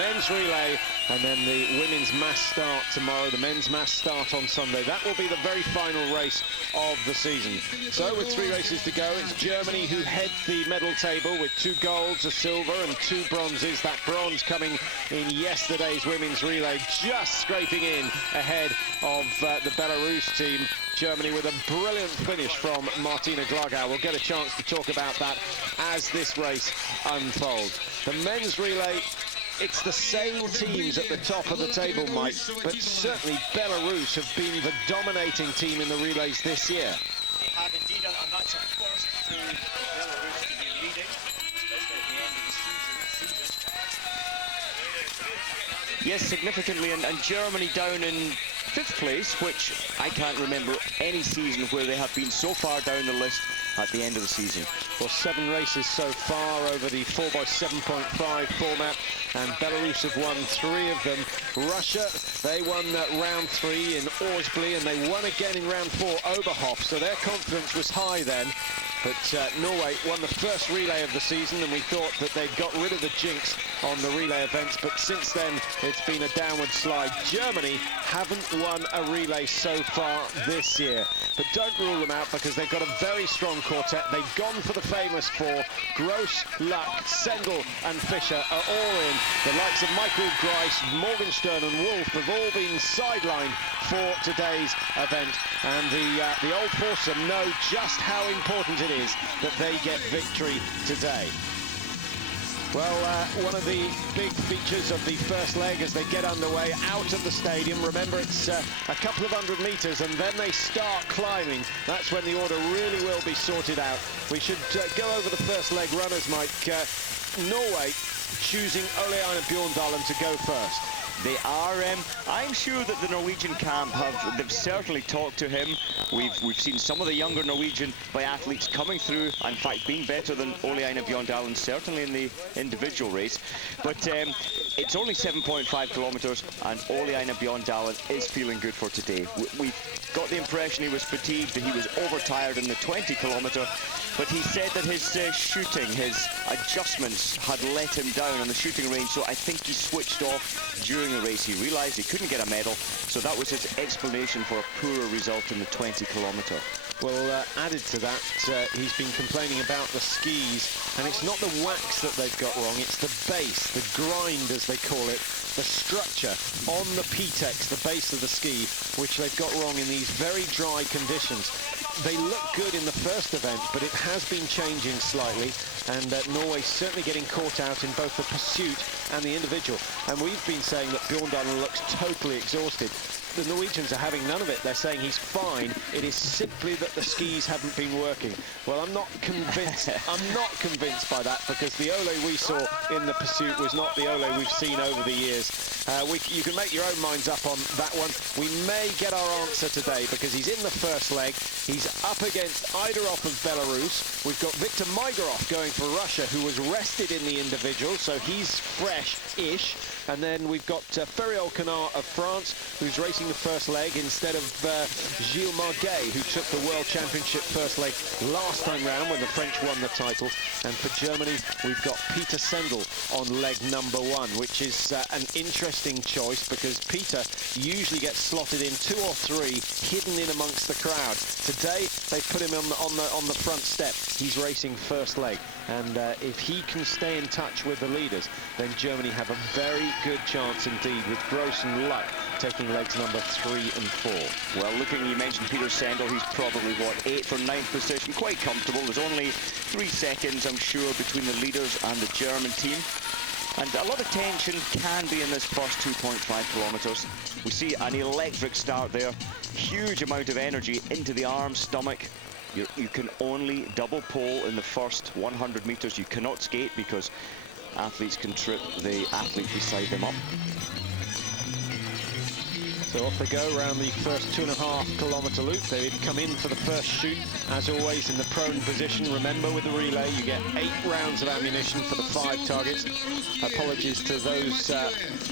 men's relay and then the women's mass start tomorrow, the men's mass start on Sunday. That will be the very final race of the season. So with 3 races to go, it's Germany who head the medal table with 2 golds, a silver and 2 bronzes. That bronze coming in yesterday's women's relay, just scraping in ahead of the Belarus team. Germany with a brilliant finish from Martina Glagau. We'll get a chance to talk about that as this race unfolds. The men's relay, it's the same teams at the top of the table, Mike, but certainly Belarus have been the dominating team in the relays this year. They have indeed, and that's a first for Belarus to be leading, especially at the end of the season. Yes, significantly, and Germany down in 5th place, which I can't remember any season where they have been so far down the list at the end of the season. Well, 7 races so far over the 4x7.5 format, and Belarus have won 3 of them. Russia, they won round 3 in Orsbly, and they won again in round 4, Oberhof, so their confidence was high then. But Norway won the first relay of the season, and we thought that they'd got rid of the jinx on the relay events, but since then it's been a downward slide. Germany haven't won a relay so far this year, but don't rule them out because they've got a very strong quartet. They've gone for the famous 4. Gross, Luck, Sendel and Fischer are all in. The likes of Michael Grice, Morgenstern and Wolf have all been sidelined for today's event, and the old foursome know just how important it is that they get victory today. Well, one of the big features of the first leg as they get underway out of the stadium. Remember, it's a couple of 100 meters and then they start climbing. That's when the order really will be sorted out. We should go over the first leg runners, Mike. Norway choosing Ole Einar Bjorndalen to go first. They are. I'm sure that the Norwegian camp they've certainly talked to him. We've seen some of the younger Norwegian biathletes coming through, in fact being better than Ole Einar Bjorndalen, certainly in the individual race. But it's only 7.5 kilometers, and Ole Einar Bjorndalen is feeling good for today. We got the impression he was fatigued, that he was overtired in the 20 kilometer, but he said that his shooting, his adjustments had let him down on the shooting range, so I think he switched off during the race. He realized he couldn't get a medal, so that was his explanation for a poorer result in the 20 kilometer. Well, added to that, he's been complaining about the skis, and it's not the wax that they've got wrong, it's the base, the grind as they call it, the structure on the P-Tex, the base of the ski, which they've got wrong in these very dry conditions. They look good in the first event, but it has been changing slightly, and Norway's certainly getting caught out in both the pursuit and the individual. And we've been saying that Bjorndalen looks totally exhausted. The Norwegians are having none of it. They're saying he's fine. It is simply that the skis haven't been working. Well, I'm not convinced. I'm not convinced by that, because the Ole we saw in the pursuit was not the Ole we've seen over the years. You can make your own minds up on that one. We may get our answer today, because he's in the first leg. He's up against Aidarov of Belarus. We've got Viktor Mygorov going for Russia, who was rested in the individual, so he's fresh-ish. And then we've got Feriol Canard of France, who's racing the first leg instead of Gilles Marguet, who took the World Championship first leg last time round when the French won the title. And for Germany, we've got Peter Sendel on leg number 1, which is an interesting choice, because Peter usually gets slotted in 2 or 3, hidden in amongst the crowd. Today, they put him on the front step. He's racing first leg, and if he can stay in touch with the leaders, then Germany have a very good chance indeed, with Gross and Luck taking legs number 3 and 4. Well, looking, you mentioned Peter Sendel, he's probably, what, 8th or 9th position, quite comfortable. There's only 3 seconds, I'm sure, between the leaders and the German team. And a lot of tension can be in this first 2.5 kilometers. We see an electric start there, huge amount of energy into the arm, stomach. You can only double pole in the first 100 meters. You cannot skate because athletes can trip the athlete beside them up. So off they go around the first 2.5 kilometre loop. They come in for the first shoot, as always, in the prone position. Remember, with the relay, you get 8 rounds of ammunition for the 5 targets. Apologies to those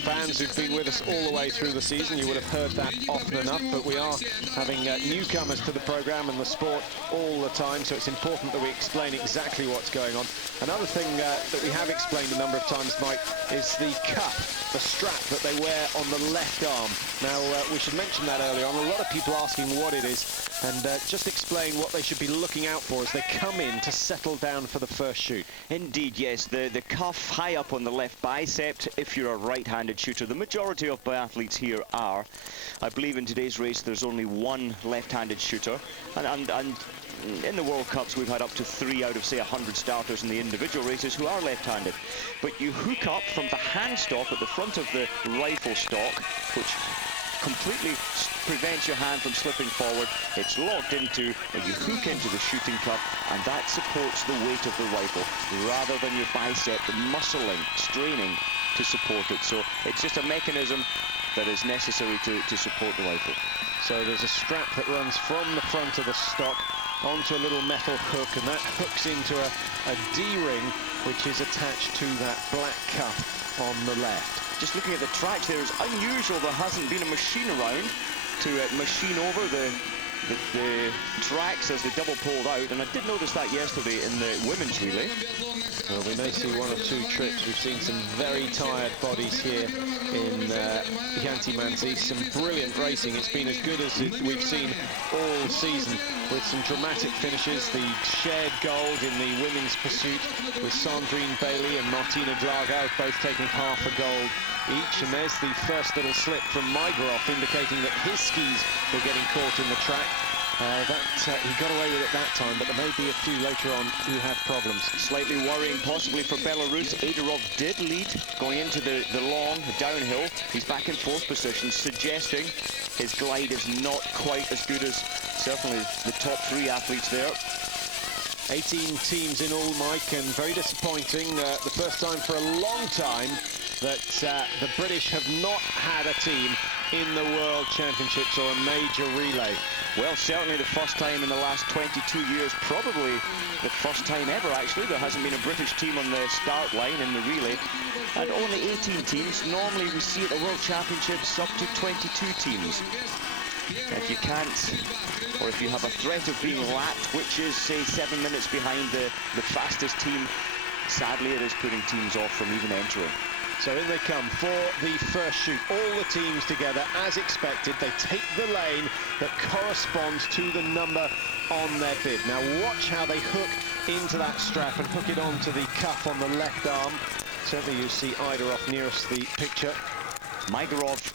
fans who've been with us all the way through the season. You would have heard that often enough, but we are having newcomers to the programme and the sport all the time, so it's important that we explain exactly what's going on. Another thing that we have explained a number of times, Mike, is the cuff, the strap that they wear on the left arm. Now, we should mention that earlier on. A lot of people asking what it is, and just explain what they should be looking out for as they come in to settle down for the first shoot. Indeed, yes, the cuff high up on the left bicep if you're a right-handed shooter. The majority of biathletes here are. I believe in today's race there's only one left-handed shooter, and in the World Cups we've had up to 3 out of, say, 100 starters in the individual races who are left-handed. But you hook up from the hand stock at the front of the rifle stock, which completely prevents your hand from slipping forward. It's locked into, and you hook into the shooting cup, and that supports the weight of the rifle rather than your bicep muscling, straining to support it. So it's just a mechanism that is necessary to support the rifle. So there's a strap that runs from the front of the stock onto a little metal hook, and that hooks into a D-ring which is attached to that black cuff on the left. Just looking at the tracks there, it's unusual there hasn't been a machine around to machine over the tracks as they double pulled out, and I did notice that yesterday in the women's relay. Well, we may see 1 or 2 trips. We've seen some very tired bodies here in Hanthy-Mансийsk. Some brilliant racing. It's been as good as we've seen all season, with some dramatic finishes. The shared gold in the women's pursuit with Sandrine Bailey and Martina Glagau both taking half a gold each. And there's the first little slip from Maigrov, indicating that his skis were getting caught in the track. He got away with it that time, but there may be a few later on who have problems. Slightly worrying possibly for Belarus. Adarov did lead going into the long downhill. He's back in 4th position, suggesting his glide is not quite as good as certainly the top 3 athletes there. 18 teams in all, Mike, and very disappointing. The first time for a long time that the British have not had a team in the World Championships or a major relay. Well, certainly the first time in the last 22 years, probably the first time ever, actually. There hasn't been a British team on the start line in the relay. And only 18 teams. Normally we see at the World Championships up to 22 teams. If you can't, or if you have a threat of being lapped, which is, say, 7 minutes behind the fastest team, sadly it is putting teams off from even entering. So in they come for the first shoot. All the teams together, as expected. They take the lane that corresponds to the number on their bib. Now watch how they hook into that strap and hook it onto the cuff on the left arm. Certainly you see Adarov nearest the picture. Maigrov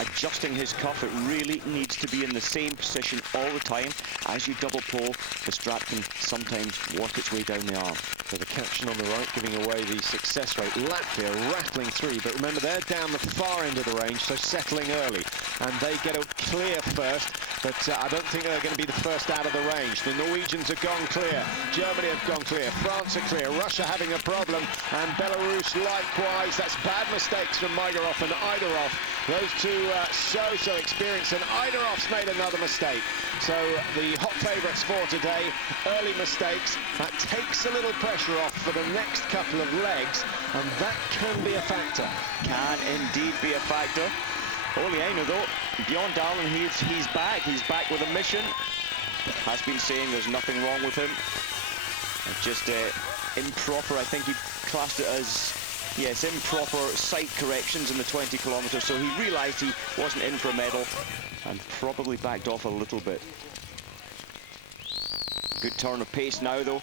adjusting his cuff. It really needs to be in the same position all the time. As you double pull, the strap can sometimes work its way down the arm. So the caption on the right giving away the success rate. Latvia rattling through, but remember they're down the far end of the range, so settling early. And they get a clear first, but I don't think they're going to be the first out of the range. The Norwegians have gone clear, Germany have gone clear, France are clear, Russia having a problem, and Belarus likewise. That's bad mistakes from Maigrov and Adarov. Those two so experienced, and Aidarov's made another mistake. So the hot favourites for today, early mistakes, that takes a little pressure off for the next couple of legs, and that can be a factor. Can indeed be a factor. Oleaino though, beyond Dallin, he's back with a mission. Has been saying there's nothing wrong with him. Just improper, I think he classed it as, yes, improper sight corrections in the 20 kilometres, so he realised he wasn't in for a medal and probably backed off a little bit. Good turn of pace now though,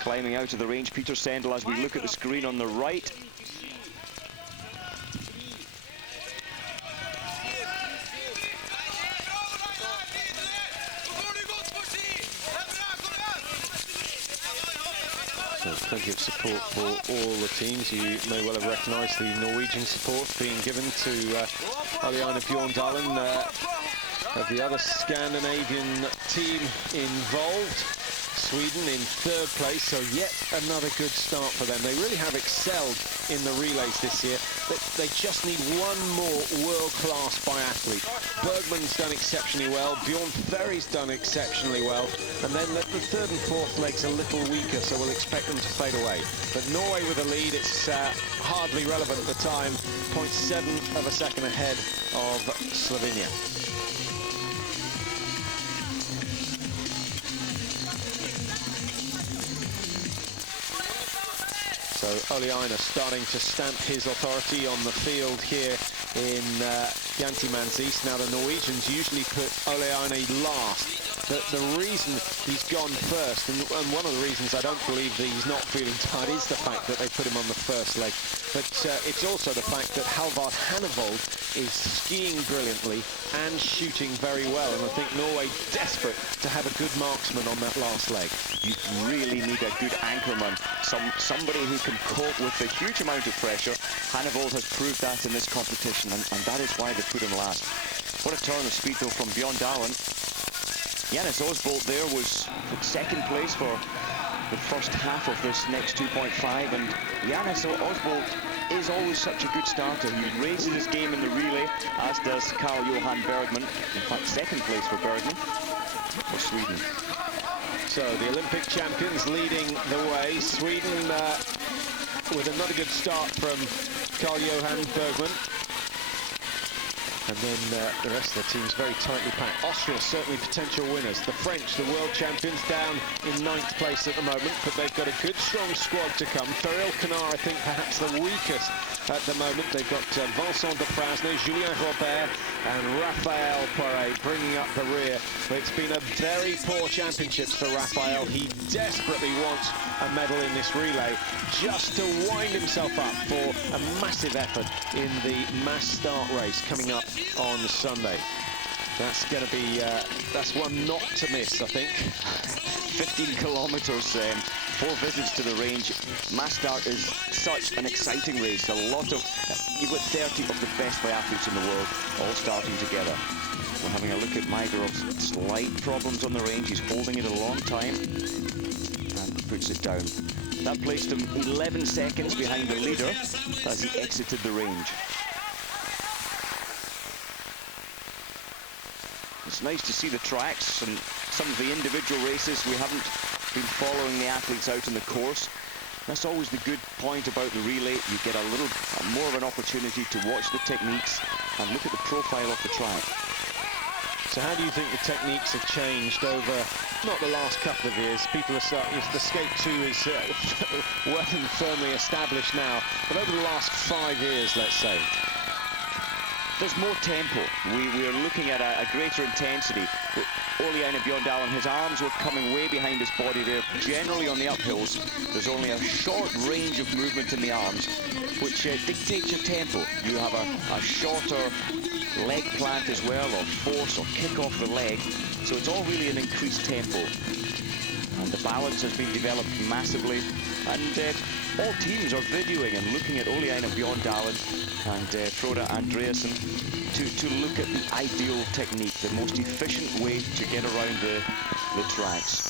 climbing out of the range. Peter Sendel, as we look at the screen on the right. So plenty of support for all the teams. You may well have recognised the Norwegian support being given to Oleaino Bjørndalen, of the other Scandinavian team involved. Sweden in third place, so yet another good start for them. They really have excelled in the relays this year, but they just need one more world-class biathlete. Bergman's done exceptionally well, Bjorn Ferry's done exceptionally well, and then the third and fourth legs a little weaker, so we'll expect them to fade away. But Norway with the lead, it's hardly relevant at the time, 0.7 of a second ahead of Slovenia. So Ole Einar starting to stamp his authority on the field here in Hantei-Mensijsk. Now the Norwegians usually put Ole Einar last. The reason he's gone first, and one of the reasons I don't believe that he's not feeling tired, is the fact that they put him on the first leg. But it's also the fact that Halvard Hannevold is skiing brilliantly and shooting very well. And I think Norway desperate to have a good marksman on that last leg. You really need a good anchorman, somebody who can cope with the huge amount of pressure. Hannevold has proved that in this competition, and that is why they put him last. What a turn of speed though from Bjorn Dalen. Jannis Osbolt there was second place for the first half of this next 2.5, and Jannis Osbolt is always such a good starter. He raises his game in the relay, as does Carl-Johan Bergman. In fact, second place for Bergman for Sweden. So the Olympic champions leading the way. Sweden with another good start from Carl-Johan Bergman. And then the rest of the team's very tightly packed. Austria certainly potential winners. The French, the world champions, down in 9th place at the moment, but they've got a good, strong squad to come. Thuril Canard, I think, perhaps the weakest at the moment. They've got Vincent de Frasne, Julien Robert, and Raphael Poiret bringing up the rear. But it's been a very poor championships for Raphael. He desperately wants a medal in this relay, just to wind himself up for a massive effort in the mass start race coming up on Sunday. That's going to be, that's one not to miss, I think. 15 kilometres, 4 visits to the range. Mass start is such an exciting race. A lot of, you've got 30 of the best biathletes in the world all starting together. We're having a look at Mygorov's slight problems on the range. He's holding it a long time and puts it down. That placed him 11 seconds behind the leader as he exited the range. It's nice to see the tracks and some of the individual races. We haven't been following the athletes out on the course. That's always the good point about the relay. You get a little more of an opportunity to watch the techniques and look at the profile of the track. So how do you think the techniques have changed over, not the last couple of years? People are starting, the Skate 2 is well and firmly established now, but over the last 5 years, let's say. There's more tempo. We are looking at a greater intensity. Ole Einar Bjorn Dalen, his arms were coming way behind his body there. Generally on the uphills, there's only a short range of movement in the arms, which dictates your tempo. You have a shorter leg plant as well, or force or kick off the leg, so it's all really an increased tempo. And the balance has been developed massively, and all teams are videoing and looking at Ole Einar Bjorn Dalen and Frode Andreasen to look at the ideal technique, the most efficient way to get around the tracks.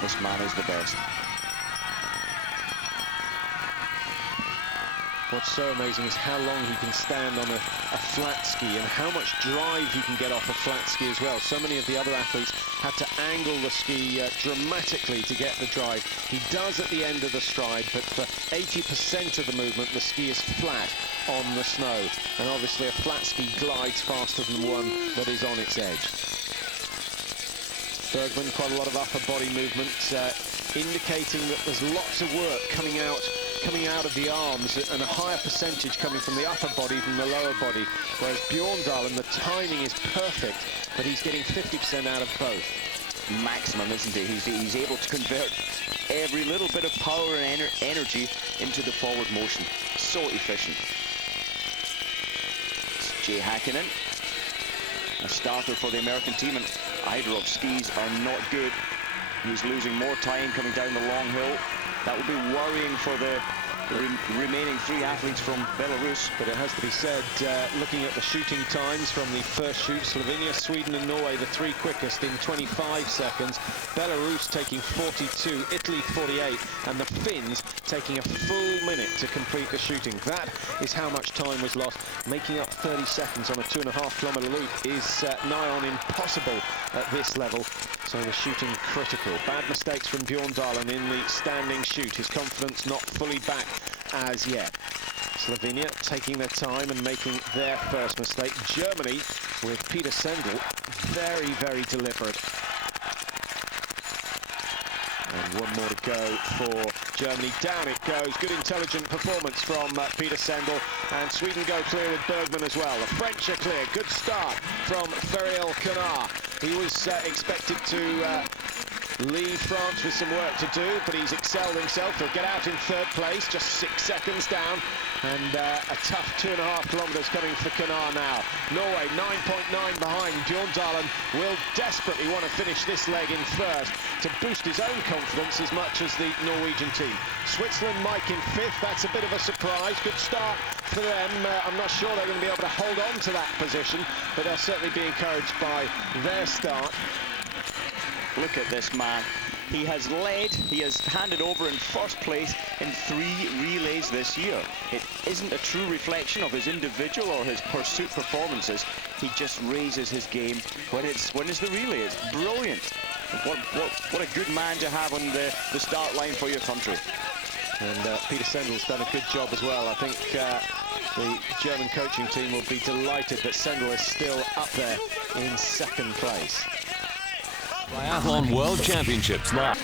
This man is the best. What's so amazing is how long he can stand on a flat ski and how much drive he can get off a flat ski as well. So many of the other athletes had to angle the ski dramatically to get the drive. He does at the end of the stride, but for 80% of the movement, the ski is flat on the snow. And obviously a flat ski glides faster than one that is on its edge. Bergman, quite a lot of upper body movement, indicating that there's lots of work coming out of the arms, and a higher percentage coming from the upper body than the lower body, whereas Bjorn Dalen, the timing is perfect, but he's getting 50% out of both. Maximum, isn't he? He's able to convert every little bit of power and energy into the forward motion. So efficient. It's Jay Hakkinen, a starter for the American team, and Eiderov's skis are not good. He's losing more time coming down the long hill. That will be worrying for the remaining 3 athletes from Belarus. But it has to be said, looking at the shooting times from the first shoot, Slovenia, Sweden and Norway, the 3 quickest in 25 seconds. Belarus taking 42, Italy 48, and the Finns taking a full minute to complete the shooting. That is how much time was lost. Making up 30 seconds on a 2.5-kilometre loop is nigh on impossible at this level. So the shooting critical. Bad mistakes from Bjorn Dahlen in the standing shoot. His confidence not fully back as yet. Slovenia taking their time and making their first mistake. Germany with Peter Sendel, very, very deliberate. And one more to go for Germany. Down it goes. Good intelligent performance from Peter Sendel. And Sweden go clear with Bergman as well. The French are clear. Good start from Feriel Canard. He was expected to leave France with some work to do, but he's excelled himself. He'll get out in 3rd place, just 6 seconds down. And a tough 2.5 kilometres coming for Canard now. Norway 9.9 behind. Bjorn Dahlen will desperately want to finish this leg in first to boost his own confidence as much as the Norwegian team. Switzerland, Mike in 5th. That's a bit of a surprise. Good start for them. I'm not sure they're going to be able to hold on to that position, but they'll certainly be encouraged by their start. Look at this man. He has led, he has handed over in 1st place in 3 relays this year. It isn't a true reflection of his individual or his pursuit performances. He just raises his game when it's the relay. It's brilliant. What a good man to have on the start line for your country. And Peter Sendel's done a good job as well. I think the German coaching team will be delighted that Sendel is still up there in 2nd place. Biathlon World Championships live.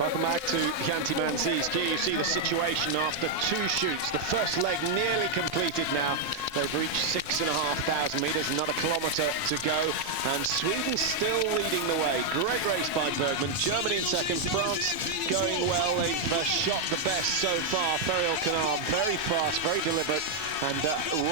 Welcome back to Hänty-Mансийsk. Here you see the situation after 2 shoots. The first leg nearly completed now. They've reached 6,500 metres, another kilometre to go. And Sweden still leading the way. Great race by Bergman. Germany in 2nd, France going well. They've shot the best so far. Feriel Canard, very fast, very deliberate, and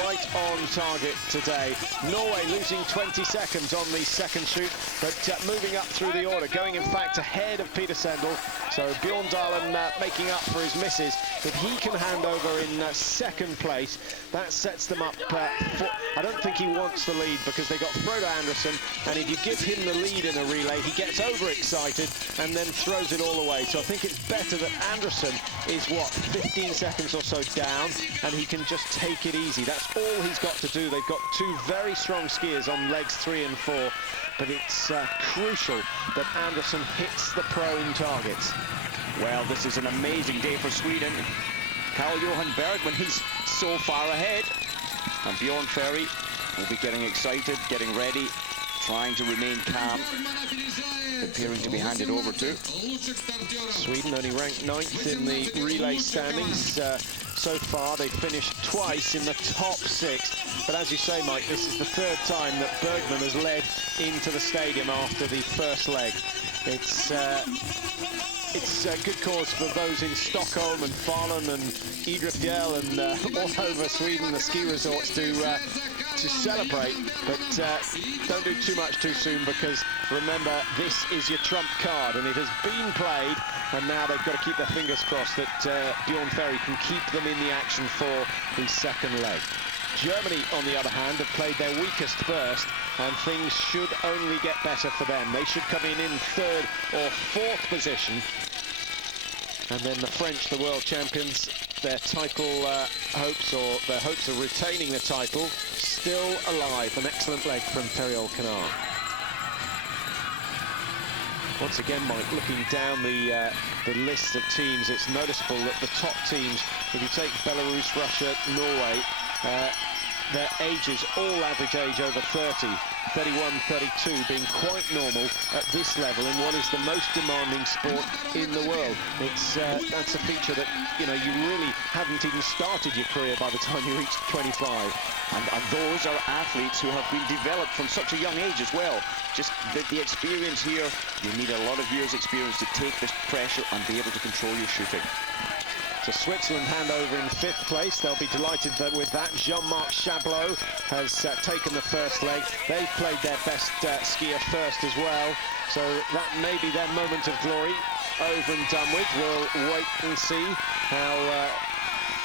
right on target today. Norway losing 20 seconds on the 2nd shoot, but moving up through the order, going in fact ahead of Peter Sendel. So Bjorn Dahlen making up for his misses. If he can hand over in 2nd place, that sets them up. I don't think he wants the lead because they got Frode Andersen, and if you give him the lead in a relay, he gets overexcited and then throws it all away. So I think it's better that Andersen is, 15 seconds or so down, and he can just take it easy. That's all he's got to do. They've got 2 very strong skiers on legs 3 and 4, but it's crucial that Andersen hits the prone targets. Well, this is an amazing day for Sweden. Carl-Johan Bergman, he's so far ahead. And Bjorn Ferry will be getting excited, getting ready, trying to remain calm, preparing to be handed over to. Sweden only ranked 9th in the relay standings. So far, they finished twice in the top 6. But as you say, Mike, this is the 3rd time that Bergman has led into the stadium after the first leg. It's a good cause for those in Stockholm and Falun and Idrefjäll and all over Sweden, the ski resorts, to celebrate. But don't do too much too soon, because remember, this is your trump card, and it has been played, and now they've got to keep their fingers crossed that Bjorn Ferry can keep them in the action for the 2nd leg. Germany, on the other hand, have played their weakest first, and things should only get better for them. They should come in 3rd or 4th position. And then the French, the world champions, their title hopes, or their hopes of retaining the title, still alive. An excellent leg from Feriel Canard. Once again, Mike, looking down the list of teams, it's noticeable that the top teams, if you take Belarus, Russia, Norway, their ages, all average age over 30, 31, 32, being quite normal at this level in what is the most demanding sport in the world. That's a feature that, you really haven't even started your career by the time you reach 25. And those are athletes who have been developed from such a young age as well. Just the experience here, you need a lot of years' experience to take this pressure and be able to control your shooting. So Switzerland hand over in 5th place. They'll be delighted with that. Jean-Marc Chablot has taken the first leg. They've played their best skier first as well. So that may be their moment of glory. over and done with. We'll wait and see how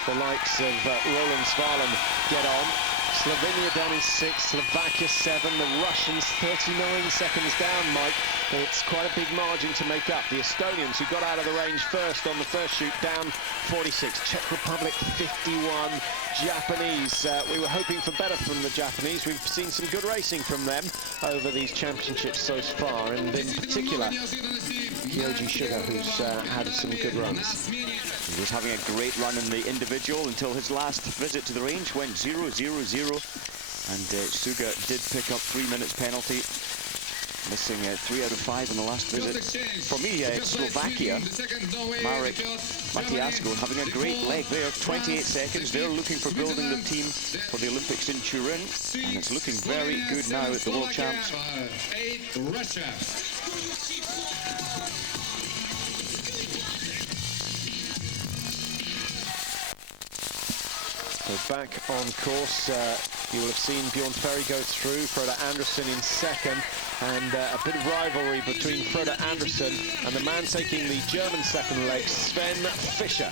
the likes of Roland Svalin get on. Slovenia down in 6th, Slovakia 7, the Russians 39 seconds down, Mike. It's quite a big margin to make up. The Estonians, who got out of the range first on the first shoot, down 46. Czech Republic 51. Japanese, we were hoping for better from the Japanese. We've seen some good racing from them over these championships so far, and in particular, Yoji Suga, who's had some good runs. He was having a great run in the individual until his last visit to the range went 0-0-0, and Suga did pick up 3 minutes penalty, missing 3 out of 5 in the last visit. For me, Slovakia, Marek Matiasko, having a great leg there, 28 seconds. They're looking for building the team for the Olympics in Turin, and it's looking very good now at the World Champs. So back on course, you will have seen Bjorn Ferry go through, Frode Andersen in second, and a bit of rivalry between Frode Andersen and the man taking the German second leg, Sven Fischer.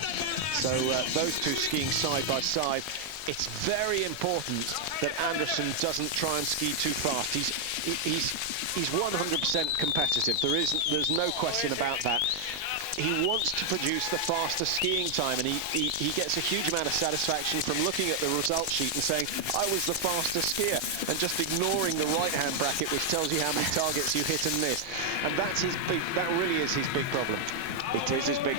So those two skiing side by side. It's very important that Andersen doesn't try and ski too fast. He's 100% competitive. There's no question about that. He wants to produce the fastest skiing time, and he gets a huge amount of satisfaction from looking at the result sheet and saying, I was the fastest skier, and just ignoring the right-hand bracket, which tells you how many targets you hit and miss. And that's that really is his big problem. It is his big.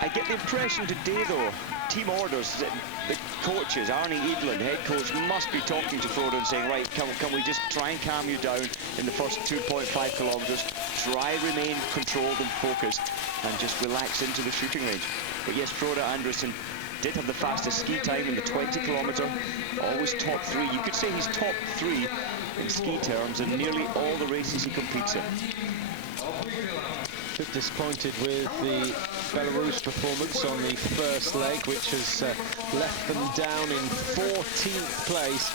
I get the impression today, though, team orders, the coaches, Arne Edlund, head coach, must be talking to Frode and saying, right, can we just try and calm you down in the first 2.5 kilometres, try remain controlled and focused, and just relax into the shooting range. But yes, Frode Andersen did have the fastest ski time in the 20 kilometre, always top 3. You could say he's top 3 in ski terms in nearly all the races he competes in. A bit disappointed with the Belarus performance on the first leg, which has left them down in 14th place,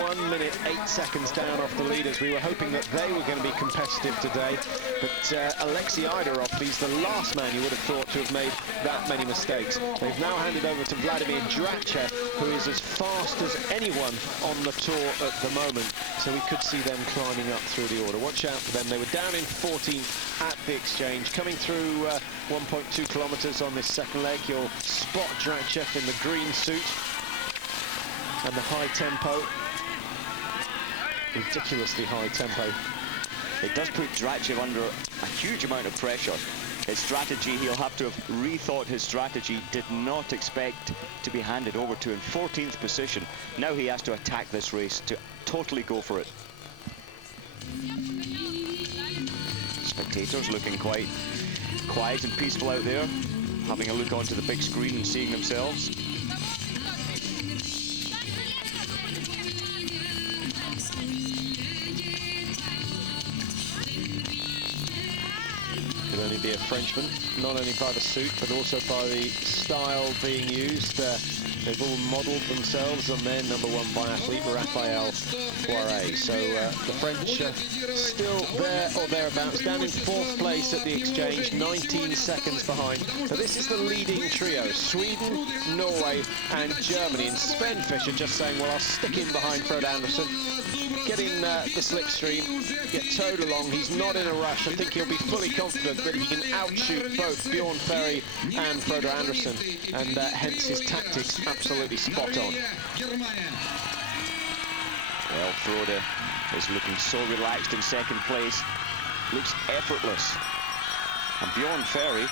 1 minute 8 seconds down off the leaders. We were hoping that they were going to be competitive today, but Alexei Iderov, he's the last man you would have thought to have made that many mistakes. They've now handed over to Vladimir Drachev, who is as fast as anyone on the tour at the moment, so we could see them climbing up through the order. Watch out for them. They were down in 14th at the exchange. Coming through 1.2 kilometres on this second leg, you'll spot Drachev in the green suit and the high tempo. Ridiculously high tempo. It does put Drachev under a huge amount of pressure. His strategy, he'll have to have rethought his strategy, did not expect to be handed over to in 14th position. Now he has to attack this race, to totally go for it. Spectators looking quite quiet and peaceful out there, having a look onto the big screen and seeing themselves. Could only be a Frenchman, not only by the suit, but also by the style being used. They've all modelled themselves on their #1 biathlete, Raphael Poiret. So the French still there or thereabouts, down in 4th place at the exchange, 19 seconds behind. So this is the leading trio, Sweden, Norway and Germany. And Sven Fischer just saying, well, I'll stick in behind Frode Andersen, get in the slipstream, get towed along. He's not in a rush. I think he'll be fully confident that he can outshoot both Bjorn Ferry and Frode Andersen, and hence his tactics absolutely spot on. Well, Frode is looking so relaxed in second place, looks effortless. And Bjorn Ferry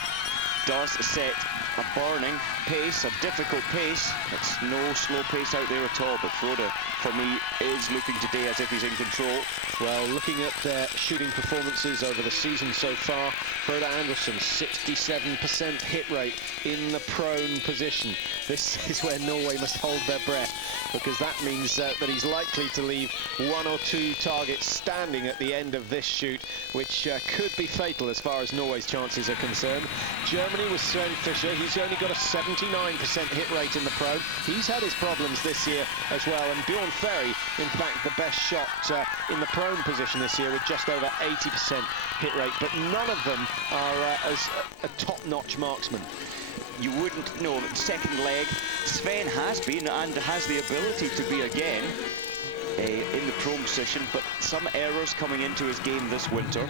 does set a burning pace, a difficult pace. It's no slow pace out there at all, but Frode, for me, is looking today as if he's in control. Well, looking at their shooting performances over the season so far, Frode Andersen, 67% hit rate in the prone position. This is where Norway must hold their breath, because that means that he's likely to leave 1 or 2 targets standing at the end of this shoot, which could be fatal as far as Norway's chances are concerned. Germany with Sven Fischer, he's only got a 79% hit rate in the prone. He's had his problems this year as well, and Bjorn Ferry in fact, the best shot in the prone position this year with just over 80% hit rate, but none of them are as a top-notch marksman. You wouldn't know. Second leg, Sven has been and has the ability to be again in the prone position, but some errors coming into his game this winter.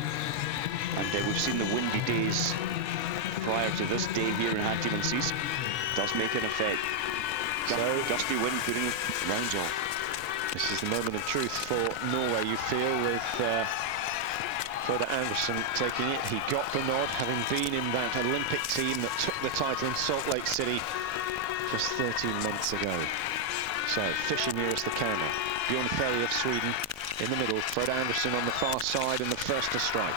And we've seen the windy days prior to this day here in Hänty-Mансийsk. Does make an effect. So gusty wind putting rounds off. This is the moment of truth for Norway, you feel, with Frode Andersen taking it. He got the nod, having been in that Olympic team that took the title in Salt Lake City just 13 months ago. So, Fischer nearest the camera. Bjorn Ferry of Sweden in the middle. Frode Andersen on the far side and the first to strike.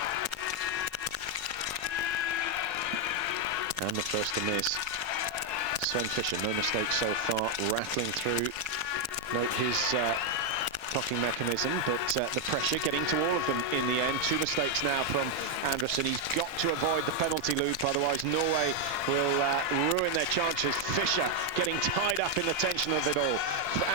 And the first to miss. Sven Fischer, no mistake so far, rattling through. Note his blocking mechanism, but the pressure getting to all of them in the end. Two mistakes now from Andersen. He's got to avoid the penalty loop, otherwise Norway will ruin their chances. Fischer getting tied up in the tension of it all.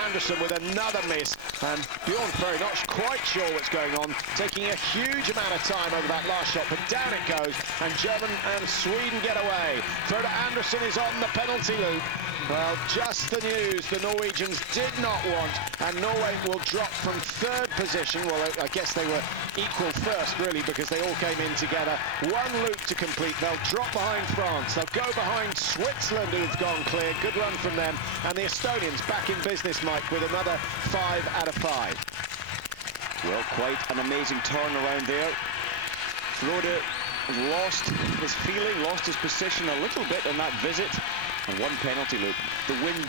Andersen with another miss, and Bjorn Ferry not quite sure what's going on, taking a huge amount of time over that last shot, but down it goes, and Germany and Sweden get away. Frode Andersen is on the penalty loop. Well, just the news the Norwegians did not want, and Norway will drop from third position. Well, I guess they were equal first, really, because they all came in together. One loop to complete. They'll drop behind France. They'll go behind Switzerland, who've gone clear. Good run from them. And the Estonians back in business, Mike, with another 5 out of 5. Well, quite an amazing turnaround there. Frode lost his feeling, lost his position a little bit on that visit. And one penalty loop. The wind,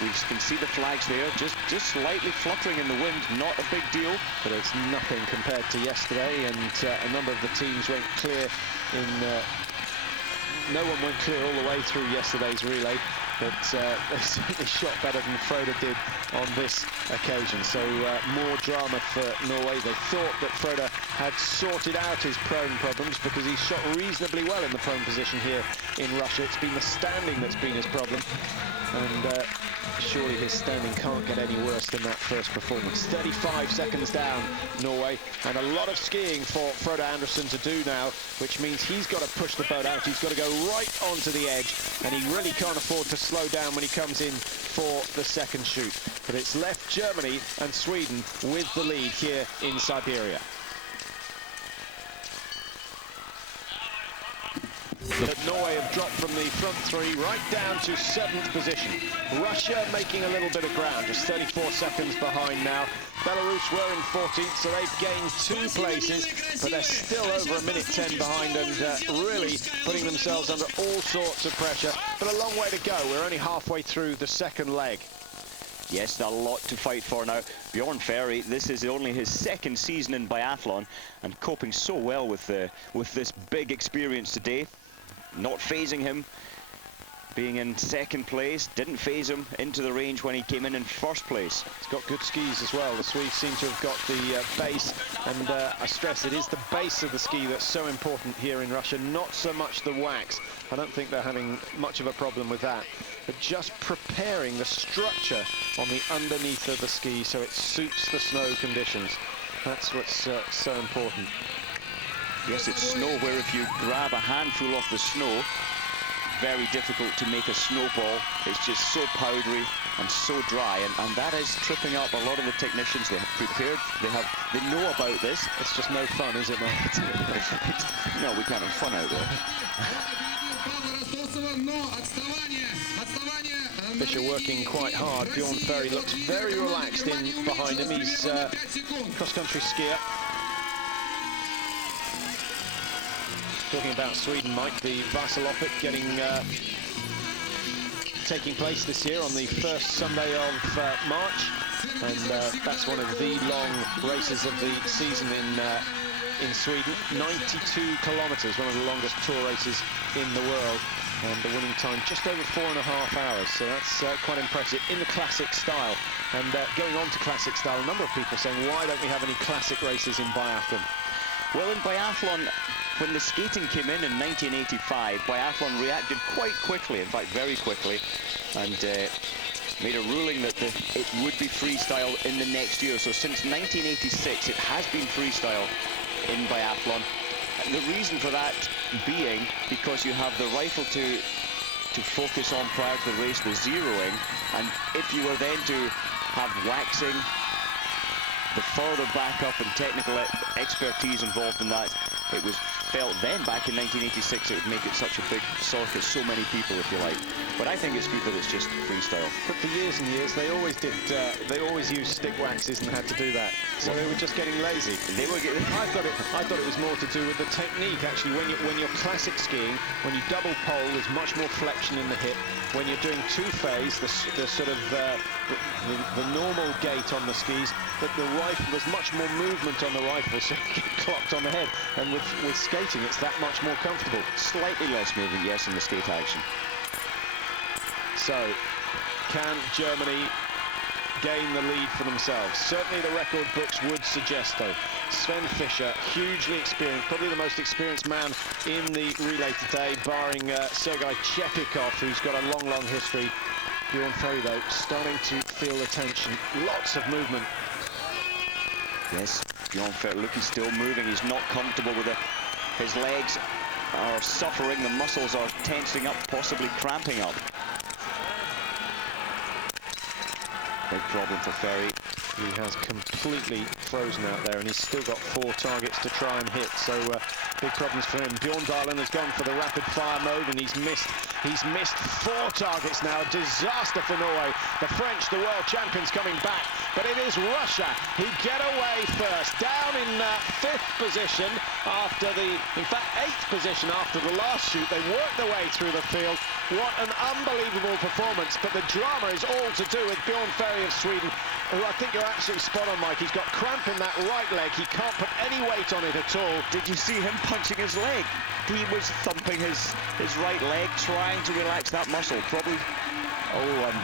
we can see the flags there, just slightly fluttering in the wind, not a big deal. But it's nothing compared to yesterday, and a number of the teams went clear in... no one went clear all the way through yesterday's relay, but they certainly shot better than Frode did on this occasion. So more drama for Norway. They thought that Frode had sorted out his prone problems because he shot reasonably well in the prone position here in Russia. It's been the standing that's been his problem, and surely his standing can't get any worse than that first performance. 35 seconds down, Norway, and a lot of skiing for Frode Andersen to do now, which means he's got to push the boat out. He's got to go right onto the edge, and he really can't afford to slow down when he comes in for the second shoot. But it's left Germany and Sweden with the lead here in Siberia. That Norway have dropped from the front three right down to 7th position. Russia making a little bit of ground, just 34 seconds behind now. Belarus were in 14th, so they've gained 2 places, but they're still over a minute 10 behind and really putting themselves under all sorts of pressure. But a long way to go. We're only halfway through the second leg. Yes, a lot to fight for now. Bjorn Ferry, this is only his second season in biathlon and coping so well with this big experience today. Not phasing him, being in second place, didn't phase him into the range when he came in first place. He's got good skis as well. The Swedes seem to have got the base, and I stress it is the base of the ski that's so important here in Russia, not so much the wax. I don't think they're having much of a problem with that, but just preparing the structure on the underneath of the ski so it suits the snow conditions. That's what's so important. Yes, it's snow where if you grab a handful of the snow, very difficult to make a snowball. It's just so powdery and so dry, and that is tripping up a lot of the technicians. They have prepared, they know about this. It's just no fun, is it, Mark? No, we can't have fun out there. Fischer working quite hard. Bjorn Ferry looks very relaxed in behind him. He's cross-country skier. Talking about Sweden, Mike, the Vasaloppet taking place this year on the first Sunday of March, and that's one of the long races of the season in Sweden. 92 kilometers, one of the longest tour races in the world, and the winning time just over 4.5 hours, so that's quite impressive in the classic style. And going on to classic style, a number of people saying, why don't we have any classic races in biathlon? Well, in biathlon, when the skating came in 1985, biathlon reacted quite quickly, in fact very quickly, and made a ruling that it would be freestyle in the next year. So since 1986, it has been freestyle in biathlon. The reason for that being because you have the rifle to focus on prior to the race, the zeroing, and if you were then to have waxing, the further backup and technical expertise involved in that, it was felt then back in 1986 it would make it such a big circus, so many people if you like. But I think it's good that it's just freestyle. But for years and years they always did, they always used stick waxes and had to do that. So they were just getting lazy. They were getting... I thought it was more to do with the technique actually. When you're classic skiing, when you double pole, there's much more flexion in the hip. When you're doing two-phase, the sort of the normal gait on the skis, but the rifle, there's much more movement on the rifle, so you get clocked on the head. And with skating, it's that much more comfortable. Slightly less movement, yes, in the skate action. So, can Germany gain the lead for themselves? Certainly the record books would suggest, though. Sven Fischer, hugely experienced, probably the most experienced man in the relay today, barring Sergei Chepikov, who's got a long, long history. Bjorn Ferry, though, starting to feel the tension. Lots of movement. Yes, Bjorn Ferry, look, he's still moving. He's not comfortable with it. His legs are suffering. The muscles are tensing up, possibly cramping up. Big problem for Ferry. He has completely frozen out there, and he's still got 4 targets to try and hit, so big problems for him. Bjorn Dahlen has gone for the rapid-fire mode, and he's missed 4 targets now. A disaster for Norway. The French, the world champions, coming back, but it is Russia who get away first. Down in 5th position after in fact 8th position after the last shoot. They worked their way through the field. What an unbelievable performance, but the drama is all to do with Bjorn Ferry of Sweden, who I think you're absolutely spot on, Mike. He's got cramp in that right leg. He can't put any weight on it at all. Did you see him punching his leg? He was thumping his right leg, trying to relax that muscle. Probably... Oh, and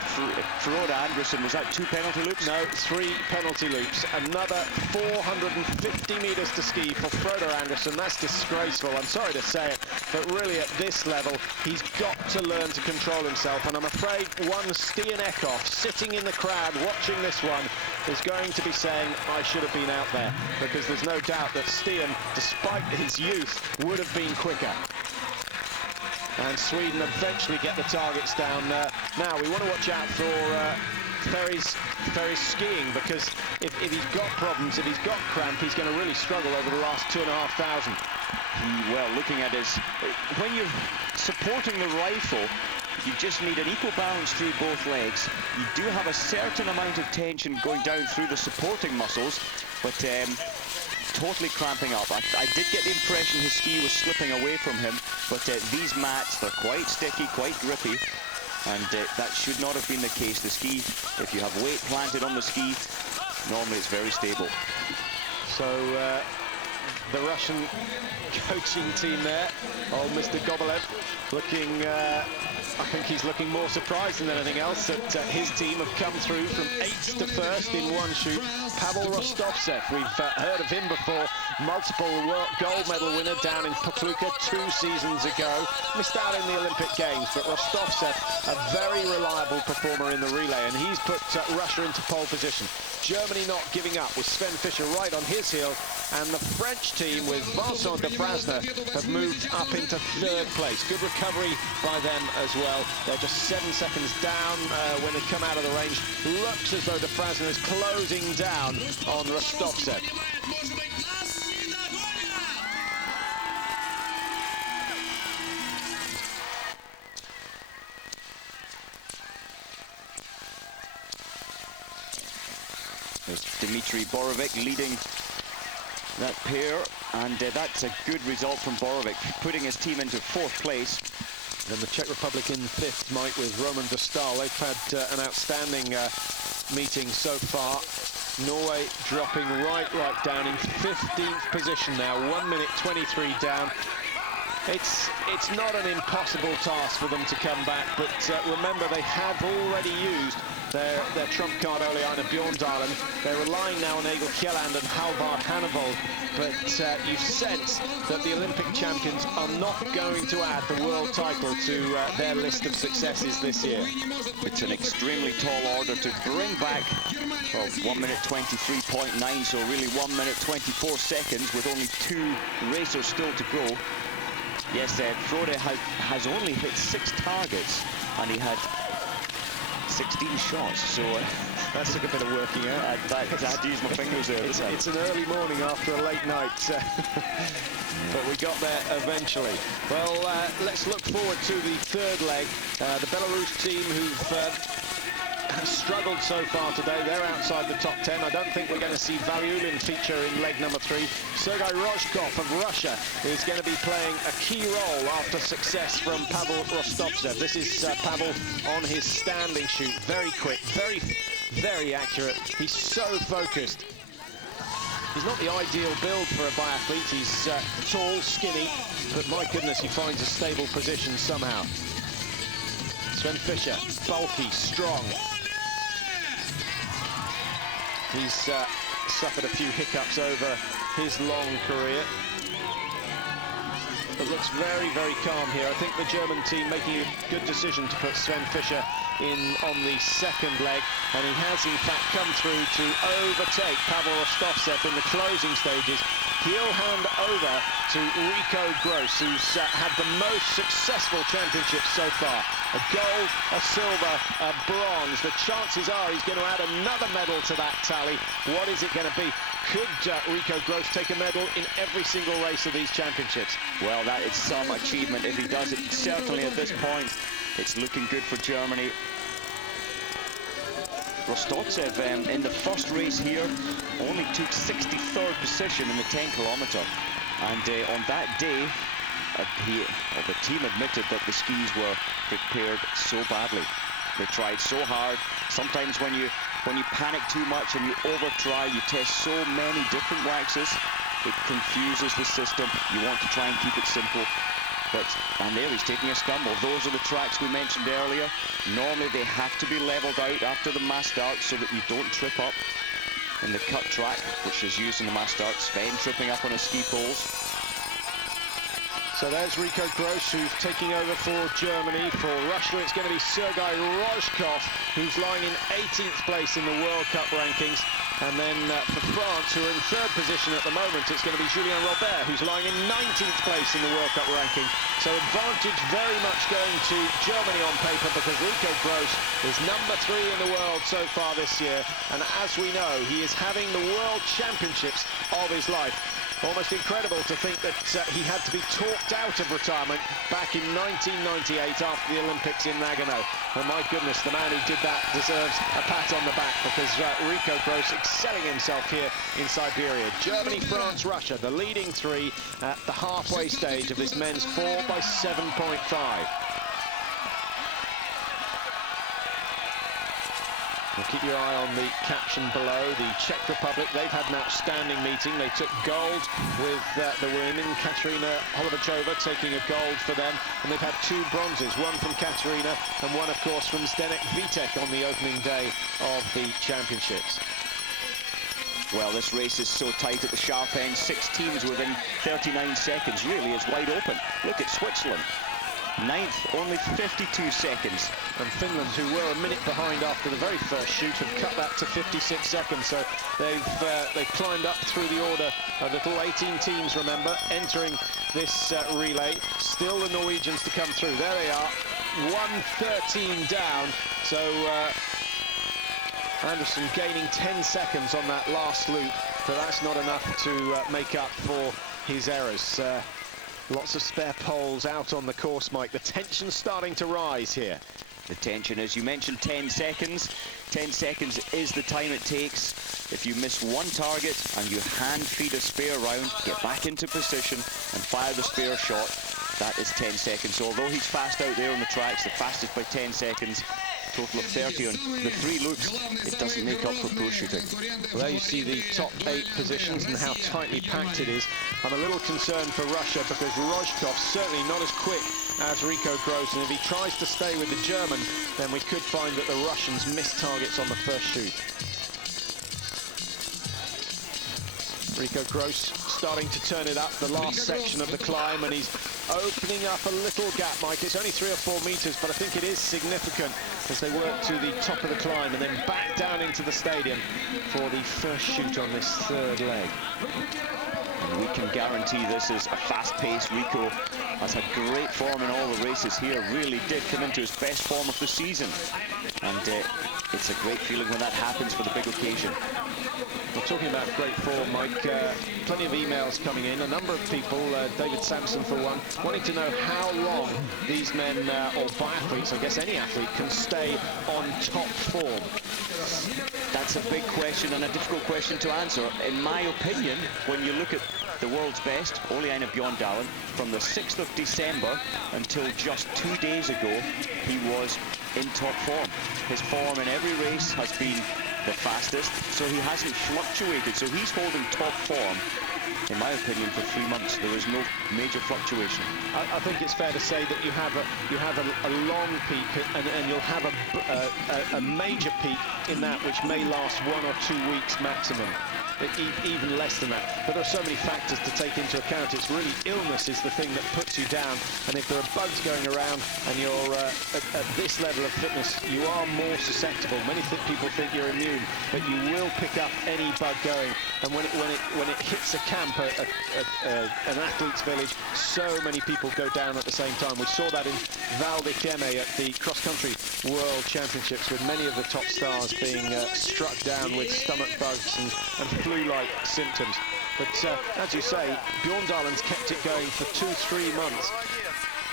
Frode Andersen, was that 2 penalty loops? No, 3 penalty loops. Another 450 metres to ski for Frode Andersen. That's disgraceful. I'm sorry to say it, but really at this level, he's got to learn to control himself. And I'm afraid one Stian Eckhoff, sitting in the crowd watching this one, is going to be saying, I should have been out there. Because there's no doubt that Stian, despite his youth, would have been quicker. And Sweden eventually get the targets down. Now we want to watch out for Ferry's skiing, because if he's got problems, if he's got cramp, he's going to really struggle over the last 2,500. Well, looking at his... When you're supporting the rifle, you just need an equal balance through both legs. You do have a certain amount of tension going down through the supporting muscles, but totally cramping up. I did get the impression his ski was slipping away from him, but these mats, they're quite sticky, quite grippy, and that should not have been the case. The ski, if you have weight planted on the ski, normally it's very stable. So the Russian coaching team there, old Mr. Gobolev, looking, I think he's looking more surprised than anything else that his team have come through from 8th to 1st in one shoot. Pavel Rostovtsev, we've heard of him before, multiple gold medal winner down in Pokluka 2 seasons ago. Missed out in the Olympic Games, but Rostovtsev, a very reliable performer in the relay, and he's put Russia into pole position. Germany not giving up with Sven Fischer right on his heel, and the French team with Vincent de Frasner have moved up into 3rd place. Good recovery by them as well. They're just 7 seconds down when they come out of the range. Looks as though de Frasner is closing down on Rostovtsev. There's Dmitry Borovic leading that pair, and that's a good result from Borovic, putting his team into 4th place. And the Czech Republic in 5th, Mike, with Roman Dostal. They've had an outstanding meeting so far. Norway dropping right down in 15th position now, 1 minute 23 down. It's not an impossible task for them to come back, but remember, they have already used their trump card early on at Bjorndalen. They're relying now on Egil Kjelland and Halvard Hannevold, but you sense that the Olympic champions are not going to add the world title to their list of successes this year. It's an extremely tall order to bring back, well, 1 minute 23.9, so really 1 minute 24 seconds with only 2 racers still to go. Yes, Frode has only hit 6 targets, and he had 16 shots, so that took a bit of working out. I had to use my fingers there. It's an early morning after a late night, but we got there eventually. Well, let's look forward to the third leg. The Belarus team who've struggled so far today, they're outside the top 10. I don't think we're going to see Valyulin feature in leg number 3. Sergei Rozhkov of Russia is going to be playing a key role after success from Pavel Rostovtsev. This is Pavel on his standing shoot. Very quick, very, very accurate. He's so focused. He's not the ideal build for a biathlete. He's tall, skinny, but my goodness, he finds a stable position somehow. Sven Fischer, bulky, strong. He's suffered a few hiccups over his long career, but looks very, very calm here. I think the German team making a good decision to put Sven Fischer in on the second leg, and he has in fact come through to overtake Pavel Rostovtsev in the closing stages. He'll hand over to Rico Gross, who's had the most successful championships so far. A gold, a silver, a bronze. The chances are he's going to add another medal to that tally. What is it going to be? Could Rico Gross take a medal in every single race of these championships? Well, that is some achievement if he does it. Certainly at this point, it's looking good for Germany. Rostovtsev in the first race here only took 63rd position in the 10 kilometre, and on that day the team admitted that the skis were prepared so badly. They tried so hard. Sometimes when you panic too much and you over try, you test so many different waxes, it confuses the system. You want to try and keep it simple. And there he's taking a stumble. Those are the tracks we mentioned earlier. Normally they have to be leveled out after the mass start so that you don't trip up in the cut track, which is used in the mass start. Sven tripping up on his ski poles. So there's Rico Gross, who's taking over for Germany. For Russia, it's going to be Sergei Rozhkov, who's lying in 18th place in the World Cup rankings. And then for France, who are in 3rd position at the moment, it's going to be Julien Robert, who's lying in 19th place in the World Cup ranking. So advantage very much going to Germany on paper, because Rico Gross is number 3 in the world so far this year. And as we know, he is having the World Championships of his life. Almost incredible to think that he had to be talked out of retirement back in 1998 after the Olympics in Nagano. And my goodness, the man who did that deserves a pat on the back, because Rico Gross excelling himself here in Siberia. Germany, France, Russia, the leading 3 at the halfway stage of this men's 4x7.5. Well, keep your eye on the caption below. The Czech Republic, they've had an outstanding meeting. They took gold with the women. Katerina Holovachova taking a gold for them. And they've had 2 bronzes, one from Katerina and one, of course, from Zdenek Vitek on the opening day of the championships. Well, this race is so tight at the sharp end. 6 teams within 39 seconds. Really is wide open. Look at Switzerland. 9th, only 52 seconds. And Finland, who were a minute behind after the very first shoot, have cut that to 56 seconds. So they've climbed up through the order. A little 18 teams, remember, entering this relay. Still the Norwegians to come through. There they are, 1:13 down. So Anderson gaining 10 seconds on that last loop, but that's not enough to make up for his errors. Lots of spare poles out on the course, Mike. The tension's starting to rise here. The tension, as you mentioned, 10 seconds. 10 seconds is the time it takes. If you miss one target and you hand feed a spare round, get back into position and fire the spare shot, that is 10 seconds. So although he's fast out there on the tracks, the fastest by 10 seconds, total of 30 on the 3 loops, it doesn't make up for poor shooting. Well, there you see the top 8 positions and how tightly packed it is. I'm a little concerned for Russia because Rojkov's certainly not as quick as Rico Gross, and if he tries to stay with the German, then we could find that the Russians miss targets on the first shoot. Rico Gross starting to turn it up, the last section of the climb, and he's opening up a little gap, Mike. It's only 3 or 4 meters, but I think it is significant as they work to the top of the climb and then back down into the stadium for the first shoot on this 3rd leg. And we can guarantee this is a fast-paced. Rico has had great form in all the races here, really did come into his best form of the season. And it's a great feeling when that happens for the big occasion. Well, talking about great form, Mike, plenty of emails coming in. A number of people, David Sampson for one, wanting to know how long these men, or biathletes, I guess any athlete, can stay on top form. That's a big question and a difficult question to answer. In my opinion, when you look at the world's best, Oleaina Bjorndalen, from the 6th of December until just 2 days ago, he was in top form. His form in every race has been the fastest, so he hasn't fluctuated. So he's holding top form, in my opinion, for 3 months. There is no major fluctuation. I think it's fair to say that you have a long peak, and you'll have a major peak in that which may last 1 or 2 weeks maximum. Even less than that. But there are so many factors to take into account. It's really illness is the thing that puts you down, and if there are bugs going around and you're at this level of fitness, you are more susceptible. Many people think you're immune, but you will pick up any bug going, and when it hits a camp, an athlete's village, so many people go down at the same time. We saw that in Val di Fiemme at the cross-country World Championships, with many of the top stars being struck down with stomach bugs and flu-like symptoms. But as you say, Bjorndalen's kept it going for 2-3 months,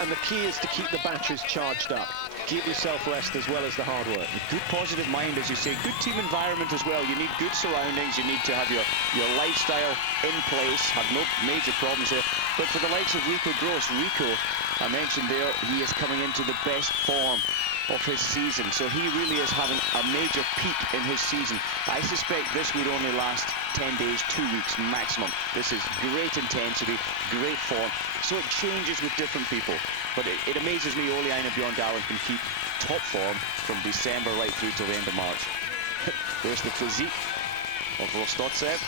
and the key is to keep the batteries charged up. Give yourself rest as well as the hard work. A good positive mind, as you say, good team environment as well. You need good surroundings, you need to have your lifestyle in place, have no major problems here. But for the likes of Rico Gross, I mentioned there, he is coming into the best form of his season, so he really is having a major peak in his season. I suspect this would only last 10 days, 2 weeks maximum. This is great intensity, great form, so it changes with different people. But it amazes me Oleaina Bjorndalen can keep top form from December right through to the end of March. There's the physique of Rostotsev.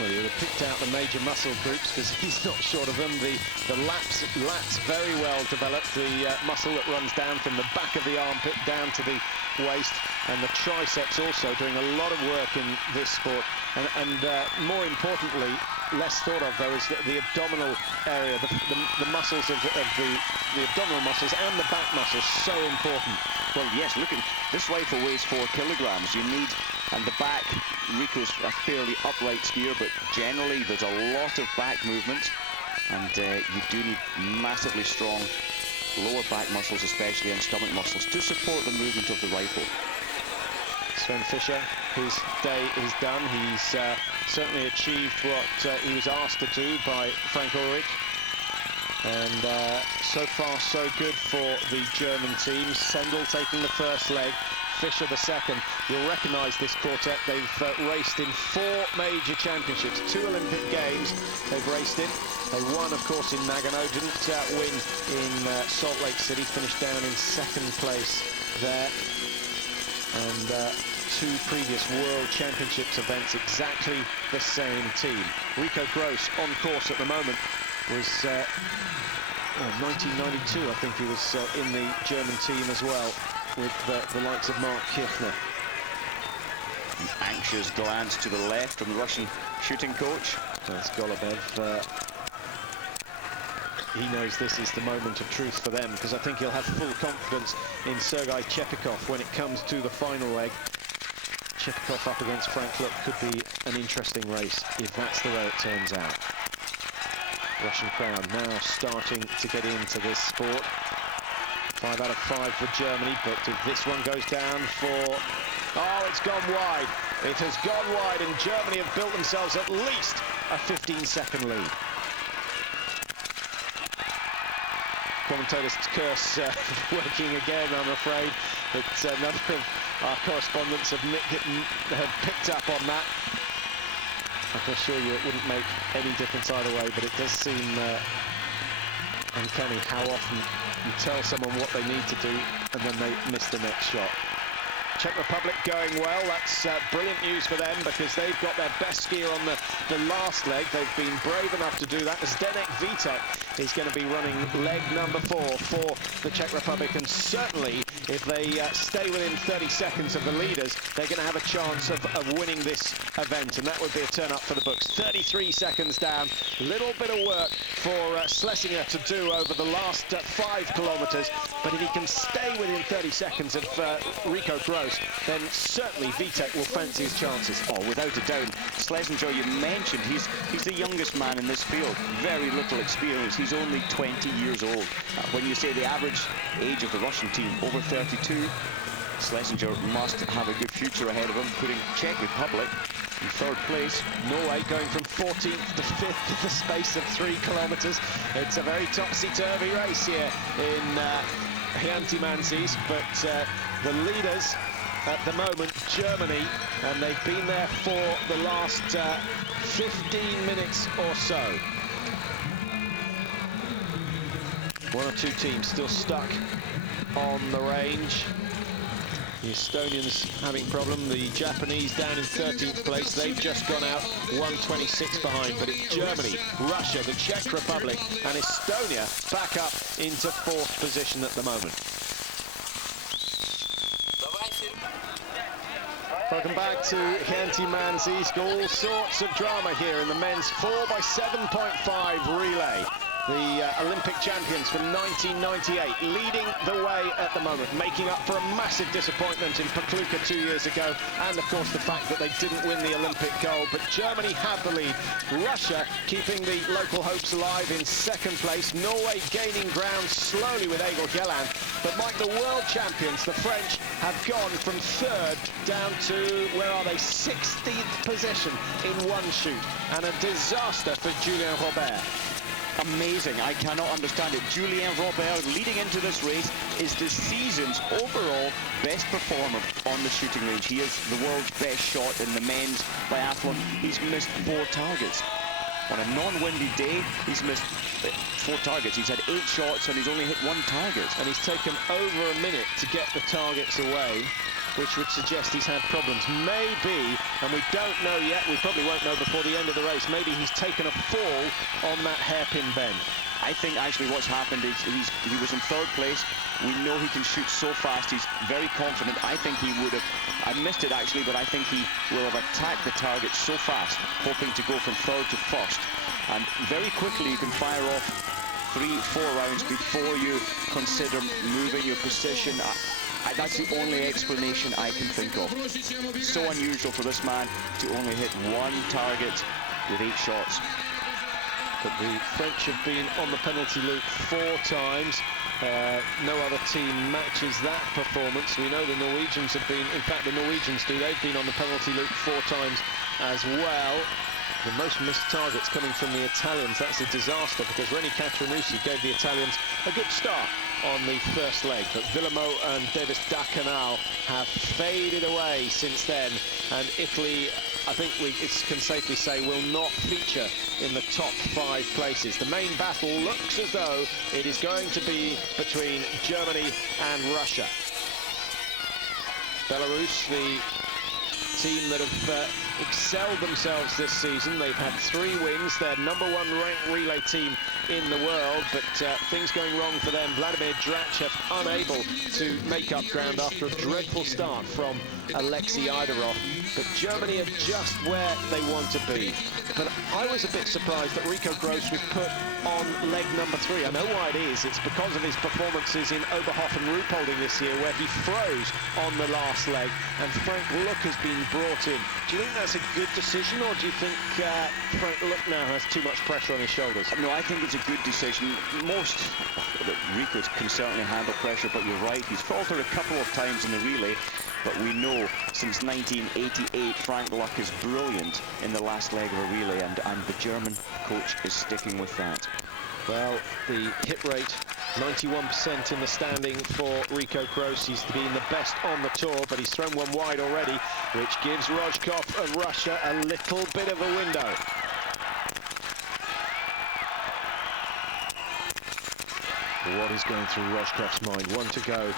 Well, he would have picked out the major muscle groups because he's not short of them. The lats very well developed. The muscle that runs down from the back of the armpit down to the waist, and the triceps also doing a lot of work in this sport. And more importantly, less thought of though, is the abdominal area, the muscles of the abdominal muscles and the back muscles, so important. Well, yes, look at this rifle weighs 4 kilograms. You need, and the back, Rico's a fairly upright skier, but generally there's a lot of back movement, and you do need massively strong lower back muscles, especially, and stomach muscles to support the movement of the rifle. Sven Fischer, his day is done. He's certainly achieved what he was asked to do by Frank Ulrich. And so far, so good for the German team. Sendel taking the first leg, Fischer the second. You'll recognise this quartet. They've raced in 4 major championships, 2 Olympic Games they've raced in. They won, of course, in Nagano, didn't win in Salt Lake City, finished down in 2nd place there. And 2 previous World Championships events, exactly the same team. Rico Gross on course at the moment was 1992, I think he was in the German team as well, with the likes of Mark Kirchner. An anxious glance to the left from the Russian shooting coach. That's Golubev. He knows this is the moment of truth for them, because I think he'll have full confidence in Sergei Chepikov when it comes to the final leg. Chepikov up against Frank Luck could be an interesting race if that's the way it turns out. Russian crowd now starting to get into this sport. 5 out of 5 for Germany, but if this one goes down for... Oh, it's gone wide. It has gone wide, and Germany have built themselves at least a 15-second lead. commentator's curse working again, I'm afraid. But none of our correspondents have picked up on that. I can assure you it wouldn't make any difference either way, but it does seem uncanny how often you tell someone what they need to do and then they miss the next shot. Czech Republic going well. That's brilliant news for them because they've got their best skier on the last leg. They've been brave enough to do that. Zdeněk Vítek is going to be running leg number 4 for the Czech Republic, and certainly if they stay within 30 seconds of the leaders, they're going to have a chance of winning this event, and that would be a turn up for the books. 33 seconds down. Little bit of work for Schlesinger to do over the last 5 kilometers, but if he can stay within 30 seconds of Rico Gross, then certainly Vítek will fancy his chances. Oh, without a doubt. Schlesinger, you mentioned, he's the youngest man in this field. Very little experience. He's only 20 years old. When you say the average age of the Russian team, over 32, Schlesinger must have a good future ahead of him, putting Czech Republic in 3rd place. Norway going from 14th to 5th in the space of 3 kilometers. It's a very topsy-turvy race here in Hänty-Mänsisk, but the leaders at the moment, Germany, and they've been there for the last 15 minutes or so. One or two teams still stuck on the range. The Estonians having problem, the Japanese down in 13th place. They've just gone out 1:26 behind, but it's Germany, Russia, the Czech Republic and Estonia back up into 4th position at the moment. Welcome back to Hänty-Mänsisk. All sorts of drama here in the men's 4x7.5 relay. The Olympic champions from 1998 leading the way at the moment, making up for a massive disappointment in Pokluka 2 years ago, and of course the fact that they didn't win the Olympic gold. But Germany have the lead. Russia keeping the local hopes alive in 2nd place. Norway gaining ground slowly with Egil Gelland. But Mike, the world champions, the French, have gone from 3rd down to, where are they, 16th position in one shoot. And a disaster for Julien Robert. Amazing. I cannot understand it. Julien Robert, leading into this race, is the season's overall best performer on the shooting range. He is the world's best shot in the men's biathlon. He's missed 4 targets. On a non-windy day, he's missed 4 targets. He's had 8 shots and he's only hit 1 target. And he's taken over a minute to get the targets away, which would suggest he's had problems. Maybe, and we don't know yet, we probably won't know before the end of the race, maybe he's taken a fall on that hairpin bend. I think actually what's happened is he was in 3rd place. We know he can shoot so fast. He's very confident. I think he would have, I missed it actually, but I think he will have attacked the target so fast, hoping to go from 3rd to 1st. And very quickly you can fire off 3-4 rounds before you consider moving your position. That's the only explanation I can think of. So unusual for this man to only hit 1 target with 8 shots. But the French have been on the penalty loop 4 times. No other team matches that performance. We know the Norwegians have been, in fact the Norwegians do, they've been on the penalty loop 4 times as well. The most missed targets coming from the Italians. That's a disaster because Reni Catranucci gave the Italians a good start on the 1st leg, but Villamo and Davis Dacanal have faded away since then, and Italy, I think we can safely say, will not feature in the top 5 places. The main battle looks as though it is going to be between Germany and Russia. Belarus, the team that have excelled themselves this season. They've had 3 wins. They're #1 ranked relay team in the world, but things going wrong for them. Vladimir Drachev unable to make up ground after a dreadful start from Alexei Idarov. But Germany are just where they want to be. But I was a bit surprised that Rico Gross was put on leg number 3. I know why it is. It's because of his performances in Oberhof and Ruhpolding this year, where he froze on the last leg, and Frank Luck has been brought in. Do you think that's a good decision, or do you think Frank Luck now has too much pressure on his shoulders? No, I think it's a good decision. Rico can certainly handle pressure, but you're right, he's faltered a couple of times in the relay. But we know since 1988, Frank Luck is brilliant in the last leg of a relay, and the German coach is sticking with that. Well, the hit rate 91% in the standing for Rico Gross. He's been the best on the tour, but he's thrown one wide already, which gives Rojkov of Russia a little bit of a window. What is going through Rojkov's mind? One to go.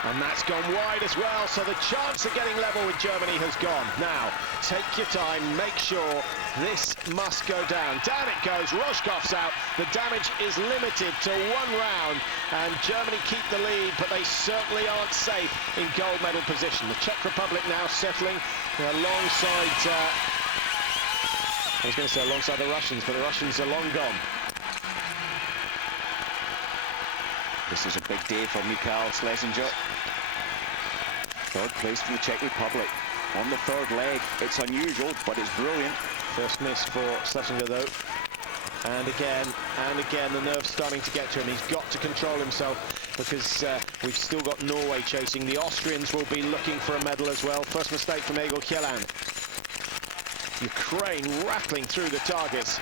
And that's gone wide as well, so the chance of getting level with Germany has gone. Now, take your time, make sure this must go down. Down it goes, Rojkov's out. The damage is limited to one round, and Germany keep the lead, but they certainly aren't safe in gold medal position. The Czech Republic now settling alongside, I was going to say alongside the Russians, but the Russians are long gone. This is a big day for Mikhail Schlesinger. Third place for the Czech Republic. On the third leg, it's unusual, but it's brilliant. First miss for Schlesinger, though. And again, the nerve's starting to get to him. He's got to control himself, because we've still got Norway chasing. The Austrians will be looking for a medal as well. First mistake from Egil Kjelland. Ukraine rattling through the targets.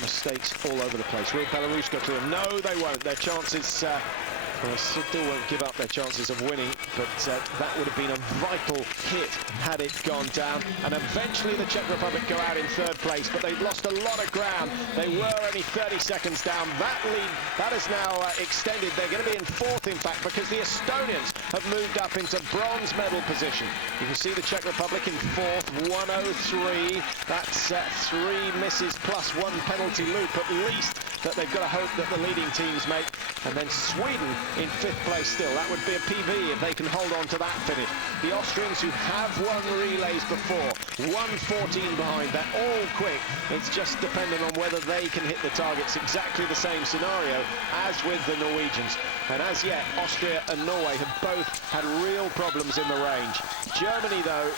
Mistakes all over the place. Will Belarus go through them? No, they won't. Their chances, well, still won't give up their chances of winning, but that would have been a vital hit had it gone down. And eventually the Czech Republic go out in third place, but they've lost a lot of ground. They were only 30 seconds down. That lead, that is now extended. They're going to be in fourth, in fact, because the Estonians have moved up into bronze medal position. You can see the Czech Republic in fourth, 103. That's 3 misses plus 1 penalty loop at least that they've got to hope that the leading teams make. And then Sweden in fifth place still. That would be a PV if they can hold on to that finish. The Austrians, who have won relays before, 1:14 behind. They're all quick. It's just dependent on whether they can hit the targets. Exactly the same scenario as with the Norwegians. And as yet, Austria and Norway have both had real problems in the range. Germany, though,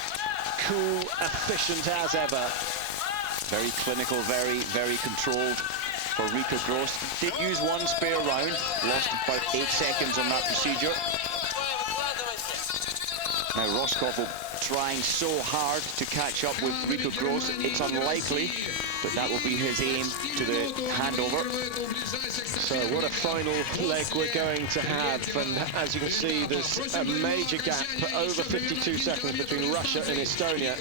cool, efficient as ever. Very clinical, very controlled for Rico Gross. Did use one spare round, lost about 8 seconds on that procedure. Now Rojkov trying so hard to catch up with Rico Gross. It's unlikely, but that will be his aim to the handover. So what a final leg we're going to have, and as you can see, there's a major gap, over 52 seconds between Russia and Estonia.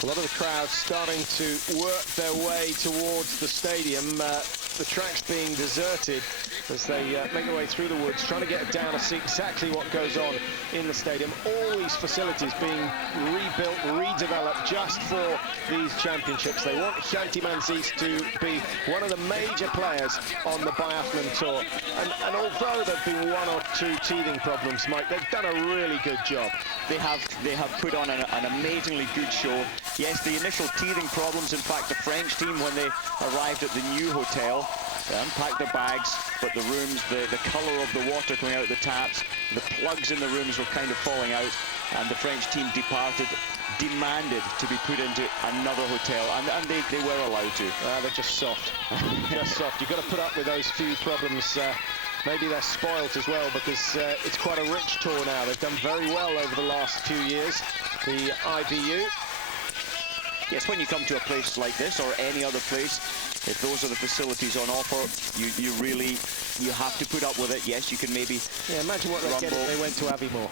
A lot of the crowd starting to work their way towards the stadium. The track's being deserted as they make their way through the woods, trying to get down to see exactly what goes on in the stadium. All these facilities being rebuilt, redeveloped just for these championships. They want Hänty-Mänsisk to be one of the major players on the biathlon tour. And although there have been 1 or 2 teething problems, Mike, they've done a really good job. They have put on an amazingly good show. Yes, the initial teething problems, in fact, the French team, when they arrived at the new hotel, they unpacked their bags, but the rooms, the colour of the water coming out of the taps, the plugs in the rooms were kind of falling out, and the French team demanded to be put into another hotel, and they were allowed to. They're just soft. Just soft. You've got to put up with those few problems. Maybe they're spoilt as well, because it's quite a rich tour now. They've done very well over the last few years, the IBU. Yes, when you come to a place like this or any other place, if those are the facilities on offer, you have to put up with it. Yes, you can maybe imagine what they'd get if they went to Aviemore.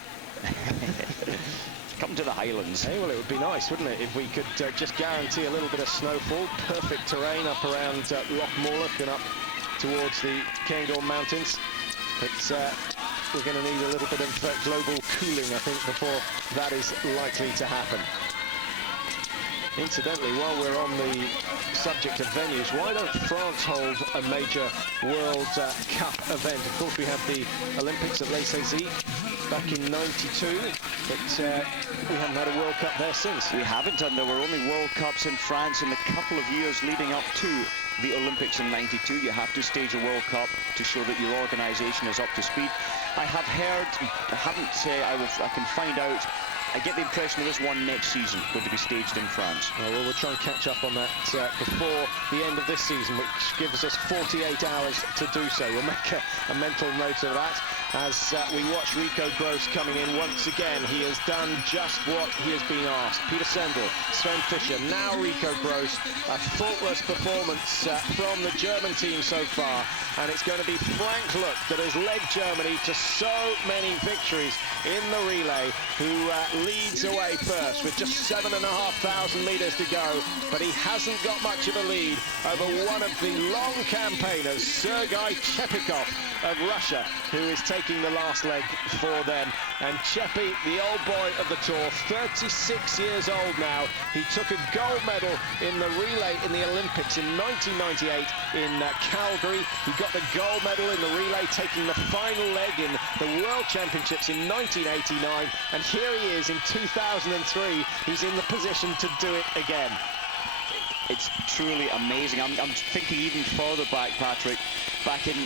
Come to the Highlands. Hey, well, it would be nice, wouldn't it, if we could just guarantee a little bit of snowfall, perfect terrain up around Loch Morlock and up towards the Cairngorm Mountains. But we're going to need a little bit of global cooling, I think, before that is likely to happen. Incidentally, while we're on the subject of venues, why don't France hold a major World Cup event? Of course, we have the Olympics at Les Saisies back in '92, but we haven't had a World Cup there since. We haven't, and there were only World Cups in France in the couple of years leading up to the Olympics in '92. You have to stage a World Cup to show that your organisation is up to speed. I have heard, I can find out I get the impression that this one next season going to be staged in France. Well, we'll try and catch up on that before the end of this season, which gives us 48 hours to do so. We'll make a mental note of that as we watch Rico Gross coming in once again. He has done just what he has been asked. Peter Sendel, Sven Fischer, now Rico Gross. A faultless performance from the German team so far, and it's going to be Frank Luck that has led Germany to so many victories in the relay, who leads away first with just 7,500 meters to go, but he hasn't got much of a lead over one of the long campaigners, Sergei Chepikov of Russia, who is taking the last leg for them. And Chepi, the old boy of the Tour, 36 years old now. He took a gold medal in the relay in the Olympics in 1998 in Calgary. He got the gold medal in the relay, taking the final leg in the World Championships in 1989. And here he is in 2003. He's in the position to do it again. It's truly amazing. I'm thinking even further back, Patrick. Back in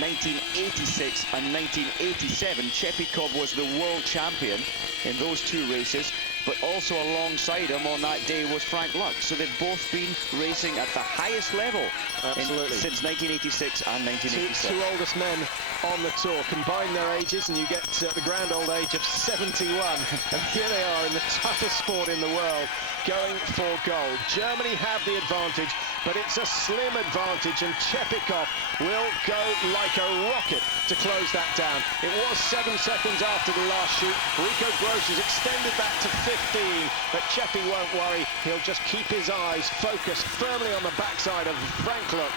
1986 and 1987, Chepikov was the world champion in those two races, but also alongside him on that day was Frank Luck. So they've both been racing at the highest level since 1986 and 1987. Two oldest men on the Tour. Combine their ages and you get the grand old age of 71. And here they are in the toughest sport in the world, going for gold. Germany have the advantage, but it's a slim advantage, and Chepikov will go like a rocket to close that down. It was 7 seconds after the last shoot. Rico Gross has extended that to 15, but Chepi won't worry. He'll just keep his eyes focused firmly on the backside of Frank Luck,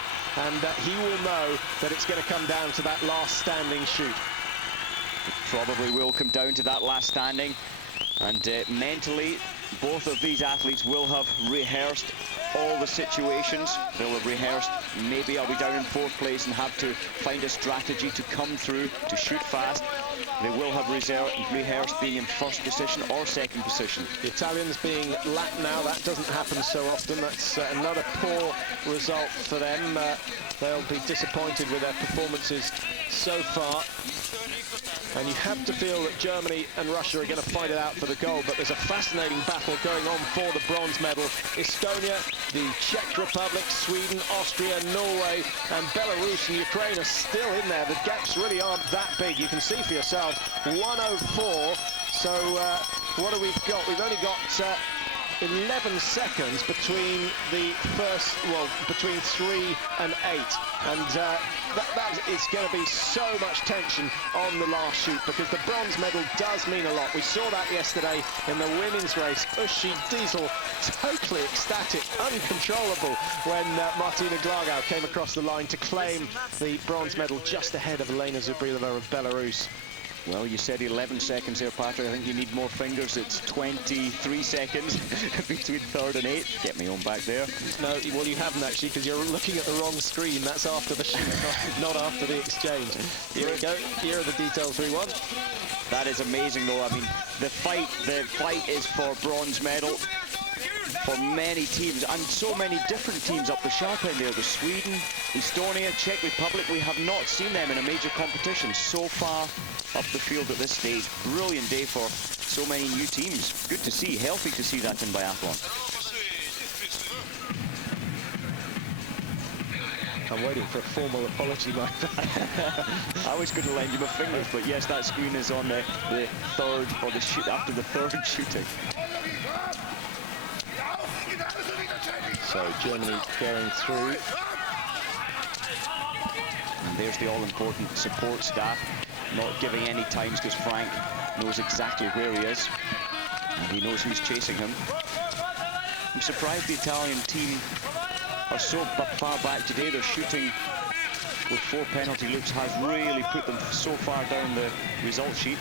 and he will know that it's going to come down to that last standing shoot. It probably will come down to that last standing, and mentally both of these athletes will have rehearsed all the situations. They'll have rehearsed, maybe I'll be down in 4th place and have to find a strategy to come through, to shoot fast. They will have rehearsed being in 1st position or 2nd position. The Italians being lapped now, that doesn't happen so often. That's another poor result for them. They'll be disappointed with their performances so far. And you have to feel that Germany and Russia are going to fight it out for the gold, but there's a fascinating battle going on for the bronze medal. Estonia, the Czech Republic, Sweden, Austria, Norway, and Belarus and Ukraine are still in there. The gaps really aren't that big. You can see for yourself, 104. So what have we got? We've only got 11 seconds between the first, well, between 3 and 8, and that is going to be so much tension on the last shoot, because the bronze medal does mean a lot. We saw that yesterday in the women's race. Uschi Diesel totally ecstatic, uncontrollable, when Martina Glagau came across the line to claim the bronze medal just ahead of Elena Zubrilova of Belarus. Well, you said 11 seconds there, Patrick. I think you need more fingers. It's 23 seconds between 3rd and 8th. Get me on back there. No, well, you haven't actually, because you're looking at the wrong screen. That's after the shoot, not after the exchange. Here we go. Here are the details we want. That is amazing, though. I mean, the fight is for bronze medal for many teams, and so many different teams up the sharp end there. The Sweden, Estonia, Czech Republic, we have not seen them in a major competition so far up the field at this stage. Brilliant day for so many new teams. Good to see, healthy to see that in biathlon. I'm waiting for a formal apology, Mike. I was going to lend you my fingers, but yes, that screen is on the 3rd, or the shoot after the 3rd shooting. So Germany going through. And there's the all-important support staff, not giving any times, because Frank knows exactly where he is, and he knows who's chasing him. I'm surprised the Italian team are so far back today. Their shooting with 4 penalty loops has really put them so far down the result sheet.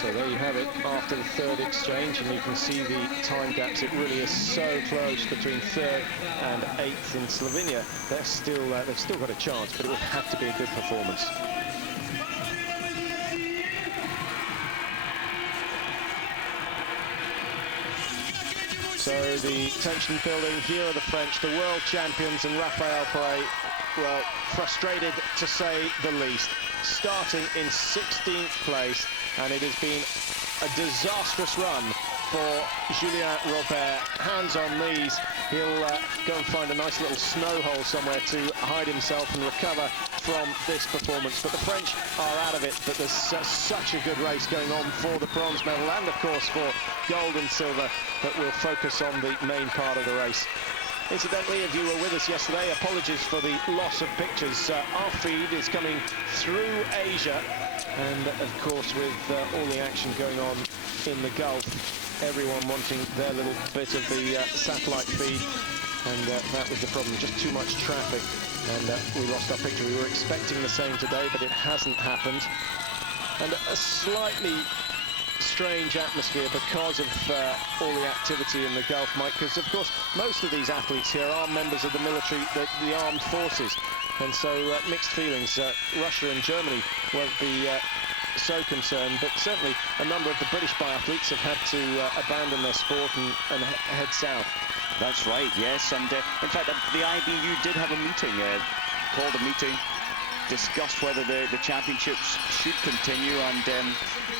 So there you have it after the 3rd exchange, and you can see the time gaps. It really is so close between 3rd and 8th, and Slovenia, they've still got a chance, but it would have to be a good performance. So the tension building. Here are the French, the world champions, and Raphael Paret, well, frustrated to say the least. starting in 16th place, and it has been a disastrous run for Julien Robert. Hands on knees, he'll go and find a nice little snow hole somewhere to hide himself and recover from this performance. But the French are out of it, but there's such a good race going on for the bronze medal and, of course, for gold and silver, that we'll focus on the main part of the race. Incidentally, if you were with us yesterday, apologies for the loss of pictures. Our feed is coming through Asia, and of course with all the action going on in the Gulf, everyone wanting their little bit of the satellite feed, and that was the problem, just too much traffic, and we lost our picture. We were expecting the same today, but it hasn't happened. And a slightly strange atmosphere because of all the activity in the Gulf, Mike, because of course most of these athletes here are members of the military, the armed forces, and so mixed feelings. Russia and Germany won't be so concerned, but certainly a number of the British biathletes have had to abandon their sport and head south. That's right, yes, and in fact the IBU did have a meeting, called a meeting, discussed whether the championships should continue, and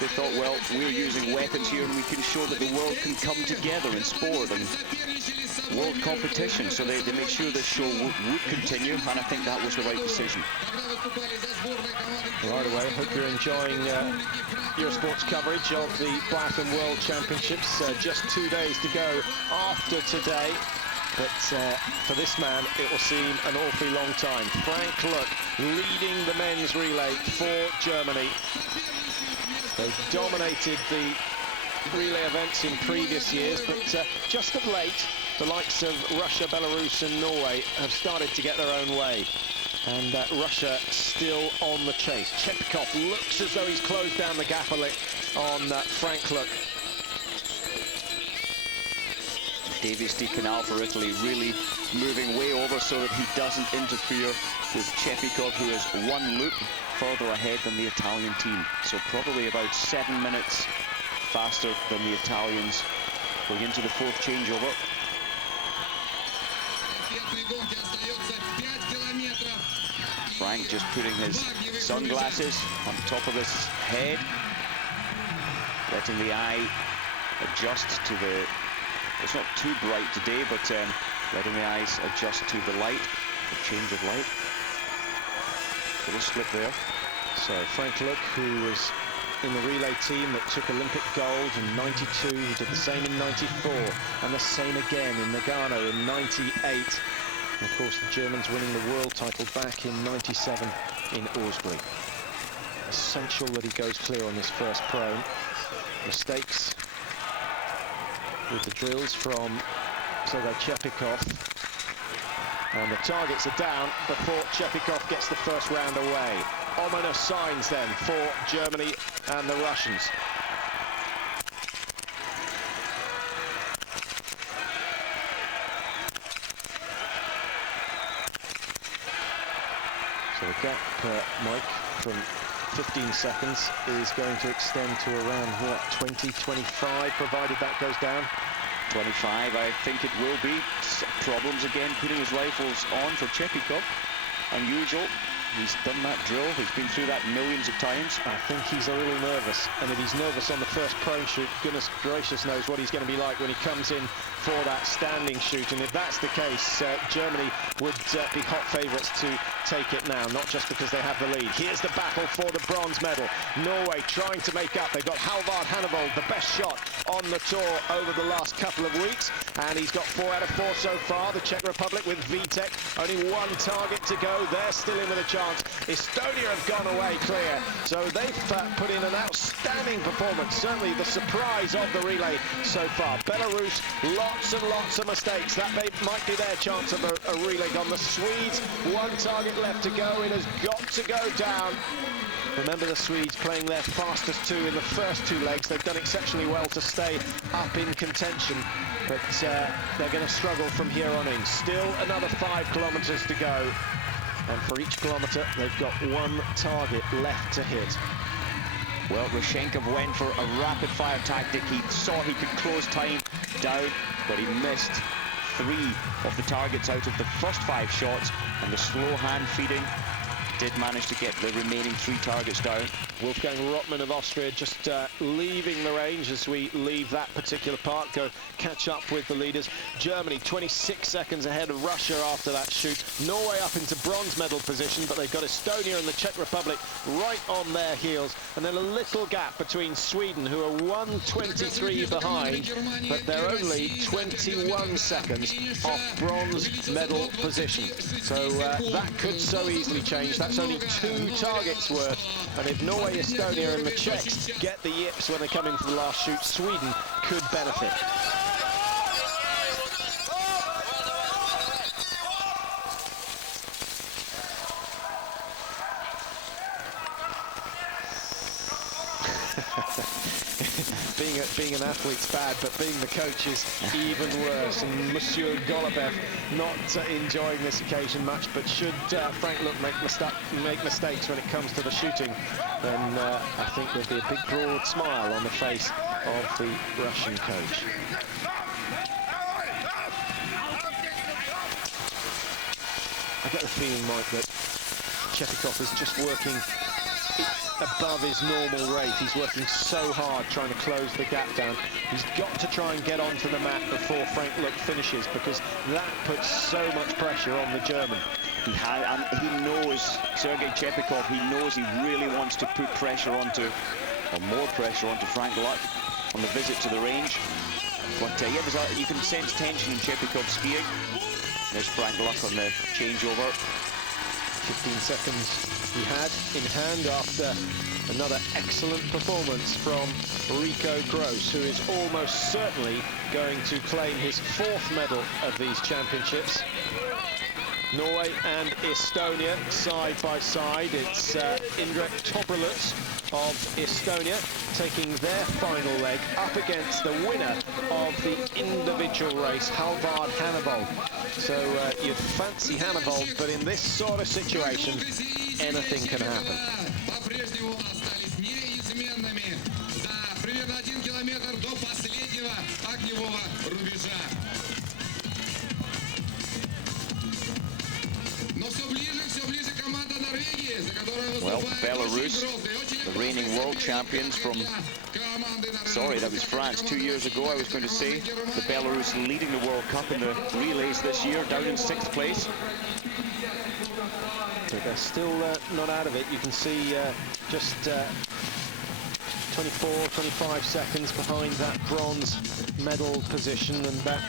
they thought, well, we're using weapons here and we can show that the world can come together in sport and world competition, so they made sure this show would continue, and I think that was the right decision. Right away, hope you're enjoying Eurosport's coverage of the Biathlon World Championships. Just 2 days to go after today, but for this man it will seem an awfully long time. Frank Luck leading the men's relay for Germany. They've dominated the relay events in previous years, but just of late the likes of Russia, Belarus and Norway have started to get their own way, and Russia still on the chase. Chepikov looks as though he's closed down the gap a bit on Frank Luck. Davies Di Canal for Italy really moving way over so that he doesn't interfere with Chepikov, who is one loop further ahead than the Italian team. So probably about 7 minutes faster than the Italians going into the fourth changeover. Frank just putting his sunglasses on top of his head, letting the eye adjust to the... It's not too bright today, but letting the eyes adjust to the light, the change of light. Little slip there. So Frank Luck, who was in the relay team that took Olympic gold in '92, he did the same in '94, and the same again in Nagano in '98. And of course, the Germans winning the world title back in '97 in Orsbury. Essential that he goes clear on this first prone. Mistakes with the drills from Sergei Chepikov, and the targets are down before Chepikov gets the first round away. Ominous signs then for Germany and the Russians. So the gap, Mike, from 15 seconds is going to extend to around, what, 20, 25, provided that goes down? 25, I think it will be. Problems again putting his rifles on for Chepikov. Unusual. He's done that drill. He's been through that millions of times. I think he's a little nervous, and if he's nervous on the first prone shoot, goodness gracious knows what he's going to be like when he comes in for that standing shoot. And if that's the case, Germany would be hot favourites to take it now, not just because they have the lead. Here's the battle for the bronze medal. Norway trying to make up. They've got Halvard Hannavold, the best shot on the tour over the last couple of weeks, and he's got 4 out of 4 so far. The Czech Republic with Vitek, only 1 target to go. They're still in with a chance. Estonia have gone away clear, so they've put in an outstanding performance, certainly the surprise of the relay so far. Belarus, lots and lots of mistakes. That might be their chance of a relay gone. The Swedes, 1 target left to go. It has got to go down. Remember, the Swedes playing their fastest 2 in the first 2 legs. They've done exceptionally well to stay up in contention, but they're going to struggle from here on in. Still another 5 kilometres to go, and for each kilometre they've got 1 target left to hit. Well, Rashenkov went for a rapid-fire tactic. He saw he could close time down, but he missed 3 of the targets out of the first 5 shots, and the slow hand feeding did manage to get the remaining 3 targets down. Wolfgang Rottmann of Austria just leaving the range as we leave that particular part, go catch up with the leaders. Germany 26 seconds ahead of Russia after that shoot. Norway up into bronze medal position, but they've got Estonia and the Czech Republic right on their heels. And then a little gap between Sweden, who are 1:23 behind, but they're only 21 seconds off bronze medal position. So that could so easily change. That's only 2 targets worth. And if Norway, Estonia and the Czechs get the yips when they come into the last shoot, Sweden could benefit. being an athlete's bad, but being the coach is even worse. And Monsieur Golubev not enjoying this occasion much, but should Frank Look make mistakes when it comes to the shooting, then I think there'll be a big broad smile on the face of the Russian coach. I get the feeling, Mike, that Chepikov is just working above his normal rate. He's working so hard trying to close the gap down. He's got to try and get onto the mat before Frank Look finishes, because that puts so much pressure on the German. He knows, Sergei Chepikov, he knows he really wants to put pressure onto, or more pressure onto Frank Look on the visit to the range. But yeah, you can sense tension in Chepikov's skiing. There's Frank Look on the changeover. 15 seconds he had in hand after another excellent performance from Rico Gross, who is almost certainly going to claim his 4th medal of these championships. Norway and Estonia side by side. It's Indrek Tobrelutz of Estonia taking their final leg up against the winner of the individual race, Halvard Hannevold. So you'd fancy Hannevold, but in this sort of situation, anything can happen. Well, Belarus, the reigning world champions from, sorry, that was France 2 years ago, I was going to say. The Belarus leading the World Cup in the relays this year, down in 6th place. But they're still not out of it. You can see just 24, 25 seconds behind that bronze medal position, and that,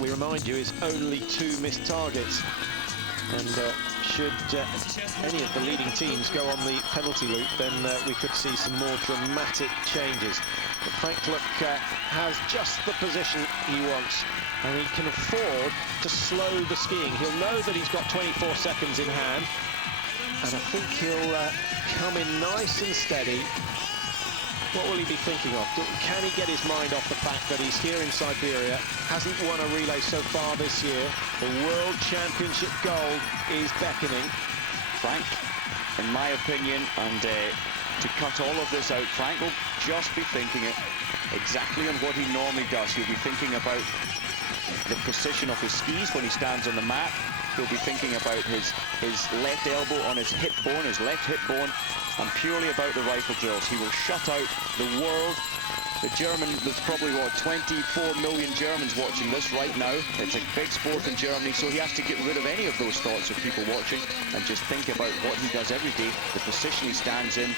we remind you, is only 2 missed targets. And should any of the leading teams go on the penalty loop, then we could see some more dramatic changes. But Frank Look has just the position he wants, and he can afford to slow the skiing. He'll know that he's got 24 seconds in hand, and I think he'll come in nice and steady. What will he be thinking of? Can he get his mind off the fact that he's here in Siberia, hasn't won a relay so far this year? The World Championship gold is beckoning. Frank, in my opinion, and to cut all of this out, Frank will just be thinking exactly on what he normally does. He'll be thinking about the position of his skis when he stands on the mat. He'll be thinking about his left elbow on his hip bone, his left hip bone, and purely about the rifle drills. He will shut out the world. The German, there's probably, what, 24 million Germans watching this right now. It's a big sport in Germany, so he has to get rid of any of those thoughts of people watching and just think about what he does every day, the position he stands in,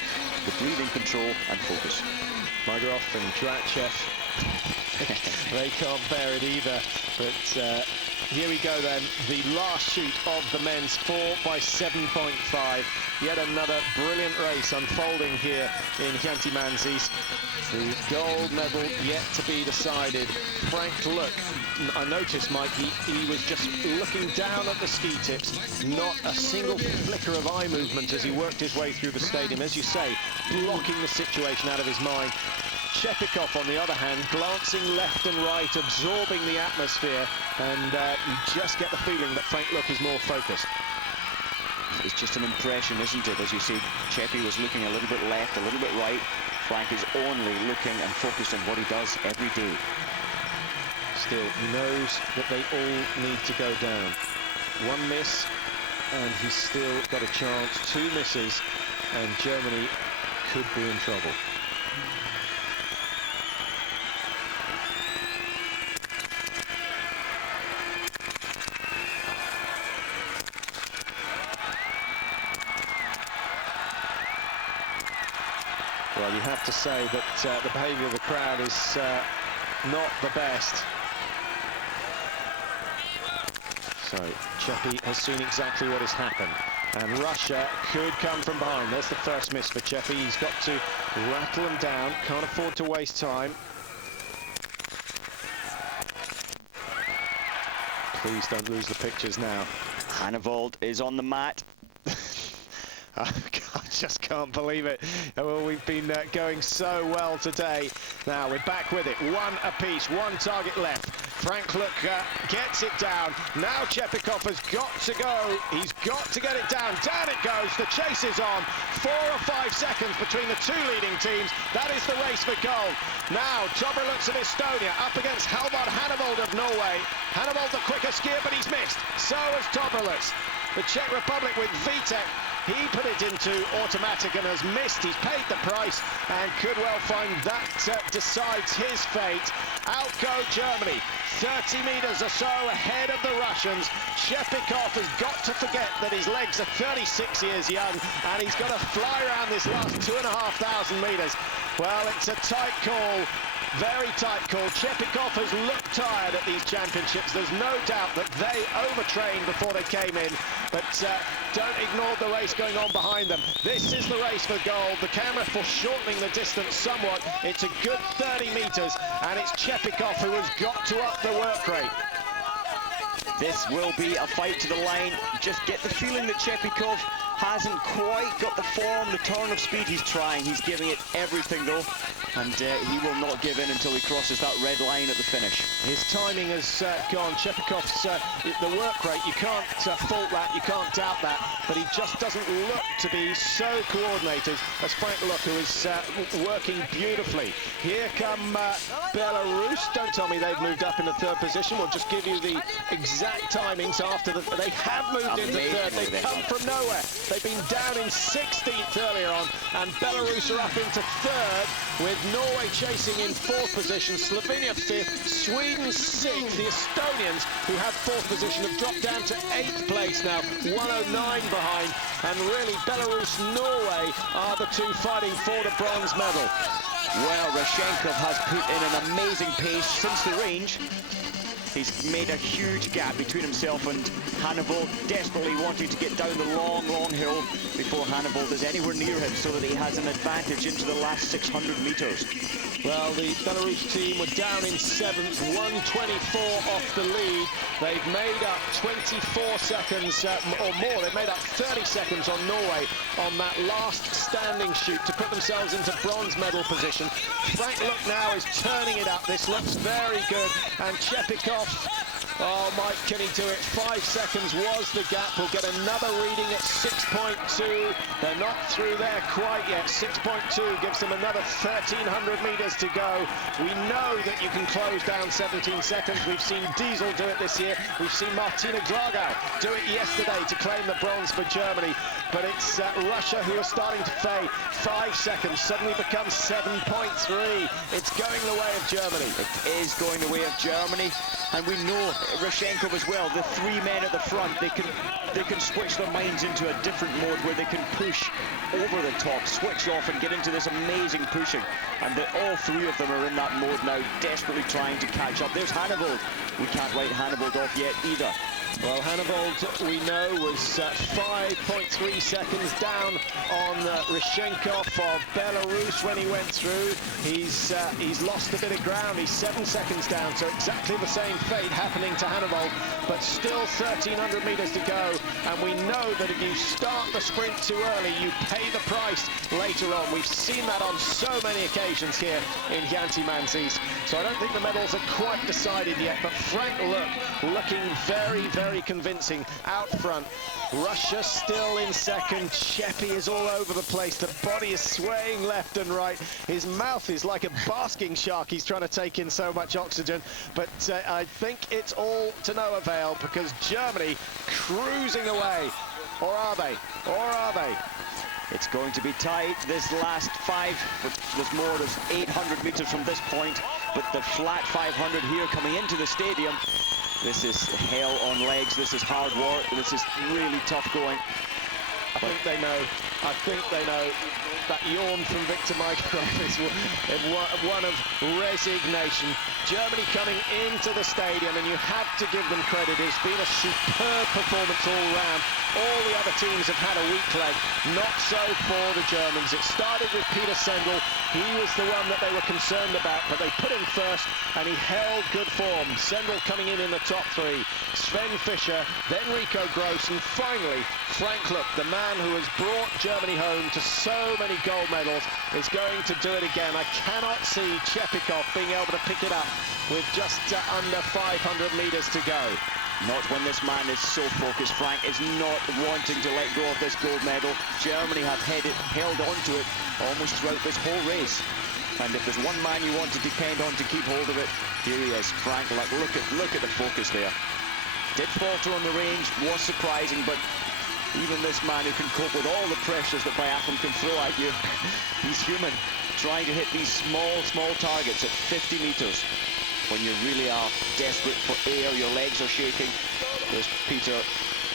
the breathing control and focus. Magarov and Drachev, they can't bear it either. But here we go then, the last shoot of the men's 4 by 7.5. Yet another brilliant race unfolding here in Hänty-Mänsisk. The gold medal yet to be decided. Frank Look, I noticed, Mike, he was just looking down at the ski tips, not a single flicker of eye movement as he worked his way through the stadium. As you say, blocking the situation out of his mind. Chepikov, on the other hand, glancing left and right, absorbing the atmosphere, and you just get the feeling that Frank Look is more focused. It's just an impression, isn't it? As you see, Chepi was looking a little bit left, a little bit right. Frank is only looking and focused on what he does every day. Still, he knows that they all need to go down. One miss, and he's still got a chance. 2 misses, and Germany could be in trouble. Well, you have to say that the behaviour of the crowd is not the best. So Chepi has seen exactly what has happened, and Russia could come from behind. There's the first miss for Chepi. He's got to rattle them down, can't afford to waste time. Please don't lose the pictures now. Hannavold is on the mat. I just can't believe it. Well, we've been going so well today. Now we're back with it. 1 apiece, 1 target left. Frank Look gets it down. Now Chepikov has got to go. He's got to get it down. Down it goes. The chase is on. 4 or 5 seconds between the 2 leading teams. That is the race for gold. Now Tobrelux of Estonia up against Halvard Hannavold of Norway. Hannavold the quicker skier, but he's missed. So has Tobrelux. The Czech Republic with Vitek. He put it into automatic and has missed. He's paid the price and could well find that decides his fate. Out go Germany. 30 metres or so ahead of the Russians. Chepikov has got to forget that his legs are 36 years young and he's got to fly around this last 2,500 metres. Well, it's a tight call. Very tight call. Chepikov has looked tired at these championships. There's no doubt that they overtrained before they came in, but don't ignore the race going on behind them. This is the race for gold. The camera foreshortening the distance somewhat. It's a good 30 metres, and it's Chepikov who has got to up the work rate. This will be a fight to the line. Just get the feeling that Chepikov hasn't quite got the form, the turn of speed. He's trying, he's giving it everything though, and he will not give in until he crosses that red line at the finish. His timing has gone. Chepikov's the work rate, you can't fault that, you can't doubt that, but he just doesn't look to be so coordinated as Frank Look, who is working beautifully. Here come Belarus. Don't tell me they've moved up into 3rd position. We'll just give you the exact timings after they have moved into 3rd. They've come from nowhere. They've been down in 16th earlier on, and Belarus are up into 3rd, with Norway chasing in 4th position, Slovenia 5th, Sweden 6th. The Estonians, who had 4th position, have dropped down to 8th place now, 109 behind, and really Belarus-Norway are the 2 fighting for the bronze medal. Well, Rashenkov has put in an amazing pace since the range. He's made a huge gap between himself and Hannavold, desperately wanting to get down the long, long hill before Hannavold is anywhere near him, so that he has an advantage into the last 600 metres. Well, the Belarus team were down in 7th, 124 off the lead. They've made up 24 seconds or more. They've made up 30 seconds on Norway on that last standing shoot to put themselves into bronze medal position. Frank Look now is turning it up. This looks very good. And Chepikov, oh, Mike, can he do it? 5 seconds was the gap. We'll get another reading at 6.2. They're not through there quite yet. 6.2 gives them another 1,300 metres to go. We know that you can close down 17 seconds. We've seen Diesel do it this year. We've seen Martina Glagau do it yesterday to claim the bronze for Germany. But it's Russia who are starting to fade. 5 seconds suddenly becomes 7.3. It's going the way of Germany. It is going the way of Germany. And we know Rashenkov as well, the 3 men at the front, they can switch their minds into a different mode where they can push over the top, switch off and get into this amazing pushing. And all 3 of them are in that mode now, desperately trying to catch up. There's Hannavold. We can't write Hannavold off yet either. Well, Hannavold, we know, was 5.3 seconds down on Rashenkov of Belarus when he went through. He's lost a bit of ground. He's 7 seconds down, so exactly the same fate happening to Hannavold, but still 1,300 metres to go. And we know that if you start the sprint too early, you pay the price later on. We've seen that on so many occasions here in Hänty-Mансийsk. So I don't think the medals are quite decided yet, but Frank Look looking very, very convincing out front. Russia still in second. Chepi is all over the place. The body is swaying left and right. His mouth is like a basking shark. He's trying to take in so much oxygen. But I think it's all to no avail, because Germany cruising away. or are they? Or are they? It's going to be tight, this last 5, but there's 800 metres from this point, but the flat 500 here coming into the stadium, this is hell on legs, this is hard work, this is really tough going. I think they know that yawn from Victor Microff is one of resignation. Germany coming into the stadium, and you have to give them credit. It's been a superb performance all round. All the other teams have had a weak leg. Not so for the Germans. It started with Peter Sendel. He was the one that they were concerned about, but they put him first, and he held good form. Sendel coming in the top 3. Sven Fischer, then Rico Gross, and finally Frank Luck, the man who has brought Germany home to so many gold medals, is going to do it again. I cannot see Chepikov being able to pick it up with just under 500 metres to go. Not when this man is so focused. Frank is not wanting to let go of this gold medal. Germany have held on to it almost throughout this whole race. And if there's one man you want to depend on to keep hold of it, here he is, Frank Luck. Look at the focus there. Did falter on the range, was surprising, but even this man who can cope with all the pressures that biathlon can throw at you, he's human, trying to hit these small targets at 50 metres. When you really are desperate for air, your legs are shaking. There's Peter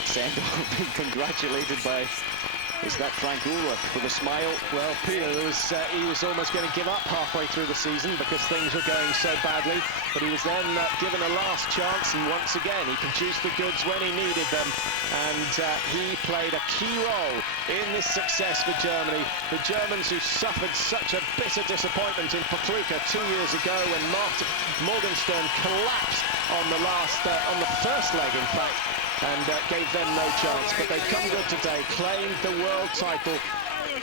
Sendel being congratulated by, is that Frank Ulrich with a smile? Well, Peter, he was almost going to give up halfway through the season because things were going so badly, but he was then given a last chance, and once again he produced the goods when he needed them, and he played a key role in this success for Germany. The Germans who suffered such a bitter disappointment in Paprika 2 years ago when Morgenstern collapsed on the first leg, in fact, and gave them no chance, but they've come good today, claimed the world title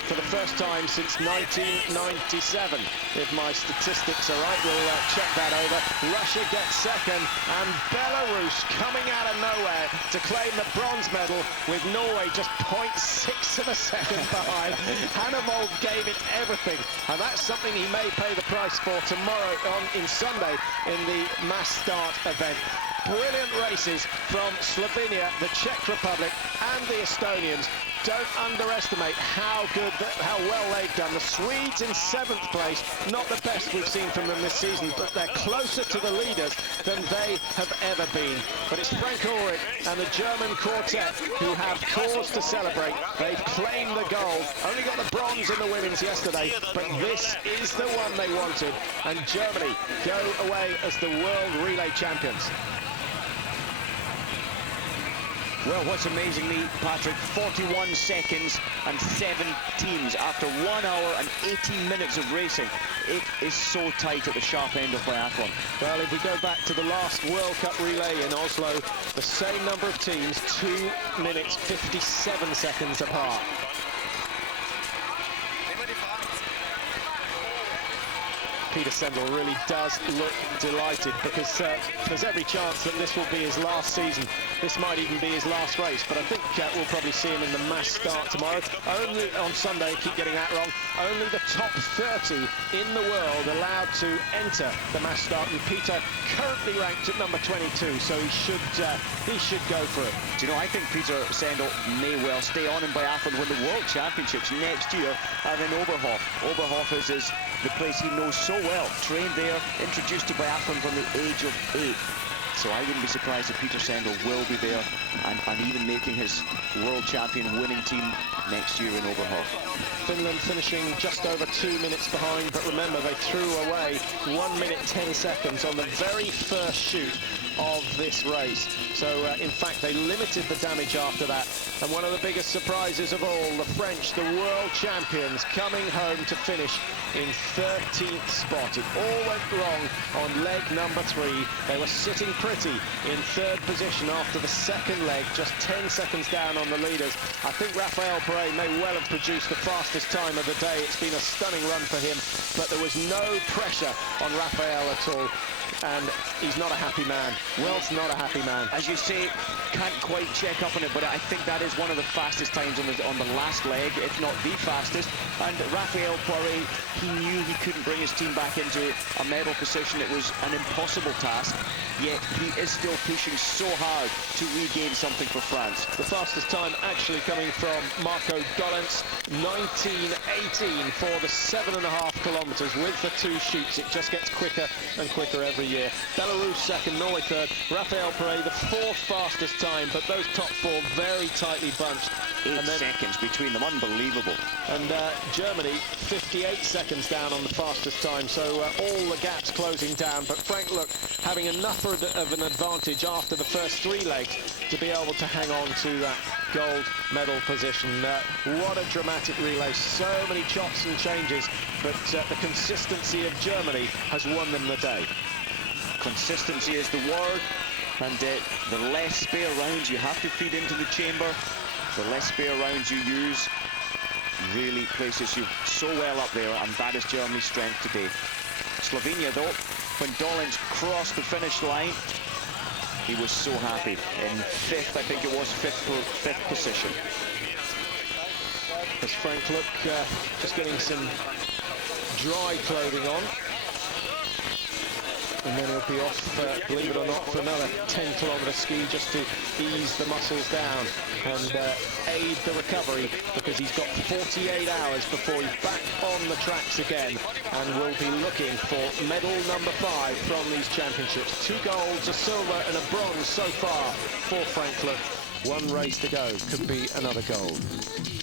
for the first time since 1997. If my statistics are right, we'll check that over. Russia gets second, and Belarus coming out of nowhere to claim the bronze medal, with Norway just 0.6 of a second behind. Hannevold gave it everything, and that's something he may pay the price for tomorrow in Sunday in the mass start event. Brilliant races from Slovenia, the Czech Republic, and the Estonians. Don't underestimate how well they've done. The Swedes in 7th place, not the best we've seen from them this season, but they're closer to the leaders than they have ever been. But it's Frank Ulrich and the German quartet who have cause to celebrate. They've claimed the gold, only got the bronze in the women's yesterday, but this is the one they wanted, and Germany go away as the world relay champions. Well, what's amazing me, Patrick, 41 seconds and 7 teams after 1 hour and 18 minutes of racing. It is so tight at the sharp end of biathlon. Well, if we go back to the last World Cup relay in Oslo, the same number of teams, 2 minutes 57 seconds apart. Peter Sendel really does look delighted, because there's every chance that this will be his last season. This might even be his last race, but I think we'll probably see him in the mass start tomorrow. Only on Sunday, keep getting that wrong, only the top 30 in the world allowed to enter the mass start, and Peter currently ranked at number 22, so he should go for it. Do you know, I think Peter Sendel may well stay on in biathlon when the World Championships next year are in Oberhof. Oberhof is the place he knows so well, trained there, introduced to biathlon from the age of 8. So I wouldn't be surprised if Peter Sendel will be there and even making his world champion winning team next year in Oberhof. Finland finishing just over 2 minutes behind, but remember, they threw away 1 minute 10 seconds on the very first shoot of this race. So in fact they limited the damage after that, and one of the biggest surprises of all, the French, the world champions, coming home to finish in 13th spot. It all went wrong on leg number 3. They were sitting pretty in 3rd position after the second leg, just 10 seconds down on the leaders. I think Raphael Perret may well have produced the fastest time of the day. It's been a stunning run for him, but there was no pressure on Raphael at all. and he's not a happy man. Will's not a happy man. As you say, can't quite check up on it, but I think that is one of the fastest times on the last leg, if not the fastest. And Raphael Poiré, he knew he couldn't bring his team back into a medal position. It was an impossible task, yet he is still pushing so hard to regain something for France. The fastest time actually coming from Marco Dolence, 19:18 for the 7.5 kilometres with the 2 shoots. It just gets quicker and quicker every year. Belarus second, Norway third, Raphael Poiré the 4th fastest time, but those top 4 very tightly bunched. 8 seconds between them, unbelievable. And Germany 58 seconds down on the fastest time, so all the gaps closing down. But Frank, look, having enough of an advantage after the first 3 legs to be able to hang on to that gold medal position. What a dramatic relay, so many chops and changes, but the consistency of Germany has won them the day. Consistency is the word, and the less spare rounds you have to feed into the chamber, the less spare rounds you use, really places you so well up there, and that is Germany's strength today. Slovenia, though, when Dolence crossed the finish line, he was so happy. In 5th, I think it was, 5th position. As Frank, look, just getting some dry clothing on. And then he'll be off, believe it or not, for another 10-kilometre ski just to ease the muscles down and aid the recovery, because he's got 48 hours before he's back on the tracks again, and will be looking for medal number 5 from these championships. 2 golds, a silver and a bronze so far for Frank. 1 race to go, could be another gold.